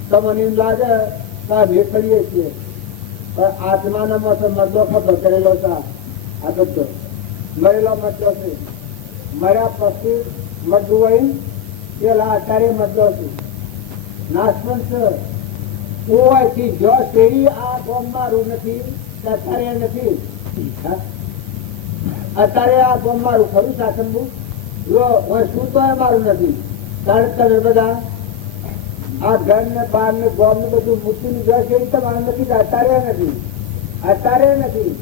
તમને એમ લાગે કે આ વેખડીએ છીએ, પણ આત્માના મતો મજો ખપ કરેલો હતા. આ બધો મરેલો મજો છે. મર્યા પછી મજુ હોય પેલા અત્યારે મજો છે. નાશવંત હોવાથી જો શેરી આ ગામમાં રૂ નથી અત્યારે નથી. અત્યારે આ ગામ મારું ખરું સાસંબુ જો હું શું તો મારું નથી કારણ તમે બધા આ ઘર ને બાર ને ગામ ને બધું મૂર્તિનું ઘર છે એ તમારે નથી અત્યારે નથી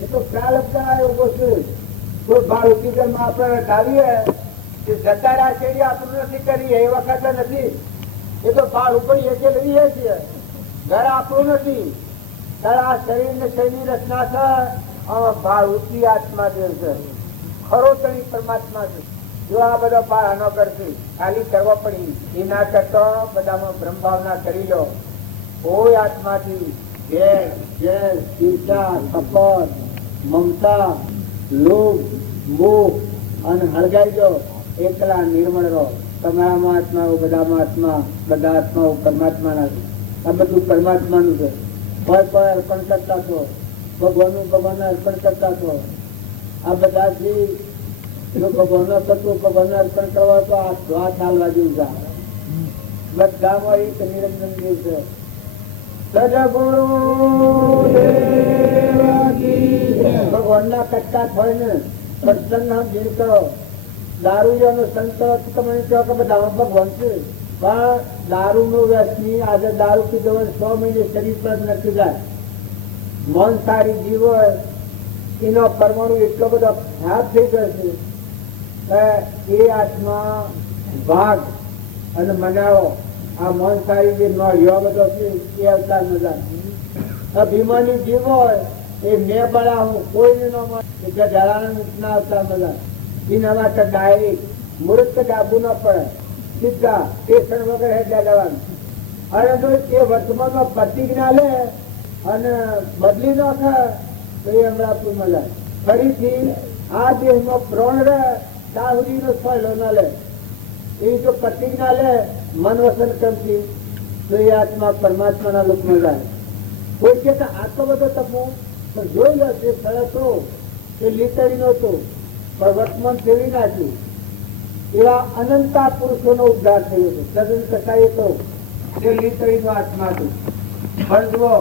એ તો ખ્યાલ અપનાવ્યો ઉભો છે કોઈ ભાર ઉદ્યોગમાં આપણે ઢાવીએ કે જતારા શેરી આપણું નથી કરીએ એ વખત નથી એ તો ભાર ઉપર એ લઈએ છીએ ઘર આપણું નથી ત્યારે આ શરીર ને શરીરની રચના છે ભાર ઉઠી આત્મા દેવ છે ખરો તણી પરમાત્મા છે જો આ બધા પાનો કરશે ખાલી કરવા પડી એ ના કરતો બધામાં બ્રહ્મ ભાવના કરી લો કોઈ આત્માથી ઈર્ષા કપટ મમતા લોભ મોહ અને હળગાઈ દો એકલા નિર્મળ રહો તમારામાં આત્માઓ બધામાં આત્મા બધા આત્માઓ પરમાત્માના છે આ બધું પરમાત્માનું છે કોઈ અર્પણ કરતા છો ભગવાનને અર્પણ કરતા છો આ બધાથી જો ભગવાન કરતું ભગવાનને અર્પણ કરવા તો આ શ્વાસ હાલવા જેવું છે બધામાં એક નિરંજન દેવ છે સદગુરુ ભગવાનના કટકા થાય ને સત્સંગ જીવ કરો દારૂ સંત તમે કહો કે બધામાં ભગવાન છે પણ દારૂ નું વ્યસની આજે દારૂ પીધો 100 મહિને શરીર પર નથી જાય મન સારી જીવ હોય એનો પરમાણુ એટલો બધો ખરાબ થઈ ગયો છે એ આત્મા ભાગ અને મનાવો આ મન સારી જે નળિયો બધો છે એ અવતાર ન જાય અભિમાની જીવ હોય એ મેં બળા હું કોઈને ન મળે જલાના અવતાર ન જાય એના માટે ડાયરેક્ટ મૂર્ખ ડાબુ ન પડે સીધા સ્ટેશન વગર હેઠા જવાનું અને જો એ વર્તમાનમાં પ્રતિજ્ઞા લે અને બદલી નાખે તો એ અમરાપુરમાં જાય ફરીથી આ દેહમાં પ્રાણ રહે ત્યાં સુધીનો સહેલો ન લે એ જો પ્રતિજ્ઞા લે મન વસન કરતી તો એ આત્મા પરમાત્માના લોકમાં જાય કોઈ કે આટલો બધો તપવું પણ જોઈ લો તે સરતો એ લીતરી નહોતો પણ વર્તમાન ફેરવી નાખ્યું એવા અનંતા પુરુષોનો ઉદ્ધાર થયો છે તદ્દન કસાય તો એ લીતરીનો આત્મા હતું પણ જુઓ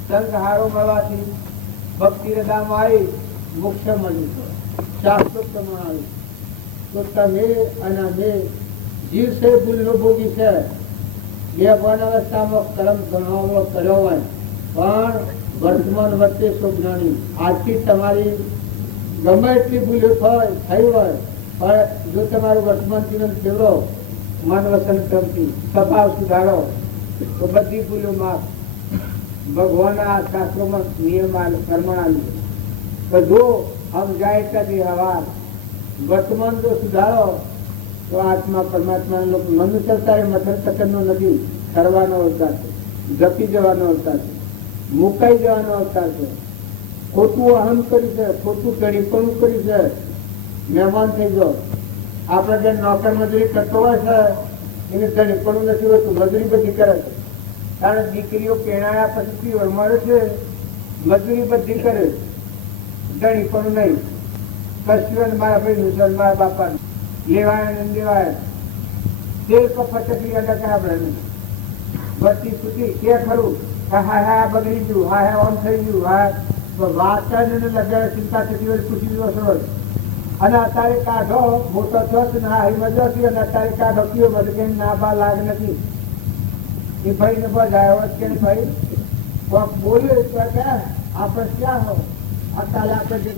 સંઘ હારો મળવાથી ભક્તિ હૃદયમાં આવી મોક્ષ મળ્યું શાસ્ત્રો પ્રમાણ આવ્યું તો તમે અને અમે જીવ છે ભૂલનો ભોગી છે બે ભણ અવસ્થામાં કર્મ ગણવાનો કર્યો હોય પણ વર્તમાન વર્તે જ્ઞાની આજથી તમારી ગમે એટલી ભૂલો થઈ હોય પણ જો તમારું વર્તમાન જીવન ફેરવો મન વસન કરતી સ્વભાવ સુધારો તો બધી ભૂલો માફ ભગવાનના શાસ્ત્રોમાં નિયમ કર્મ તો જો હમ જાય કદી હવા વર્તમાન જો સુધારો તો આત્મા પરમાત્મા મન ચલતા મથન પતનનો નથી કરવાનો અવતાર છે જપી જવાનો અવતાર છે મુકાઈ જવાનો અવતાર છે ખોટું અહમ કરી છે ખોટું ગણીપણું કરી છે મહેમાન થઈ ગયો આપણે જે નોકર મજૂરી કરતો હોય છે એને ગણીપણું નથી હોતું મજૂરી બધી કરે છે કારણ દીકરીઓ કેણાયા પછી મળે છે મજૂરી બધી કરે ગણીપણું નહીં કશું મારા ભાઈ મારા બાપાનું લેવાય ને લેવાય તેલ પચકલી અડક આપણે બત્તી સુધી કે ખરું હા બગડી ગયું હા ઓન થઈ ગયું હા વાત લગાવે ચિંતા થતી હોય પૂછી દીધો સરસ અને અત્યારે કાઢો મોટો છો હા એ મજા હતી અને અત્યારે કાઢો કયો બધું કે ના બા લાગ નથી એ ભાઈ ને બસ આવ્યો કે ભાઈ કોક બોલે તો આપણે ક્યાં હો અત્યારે આપણે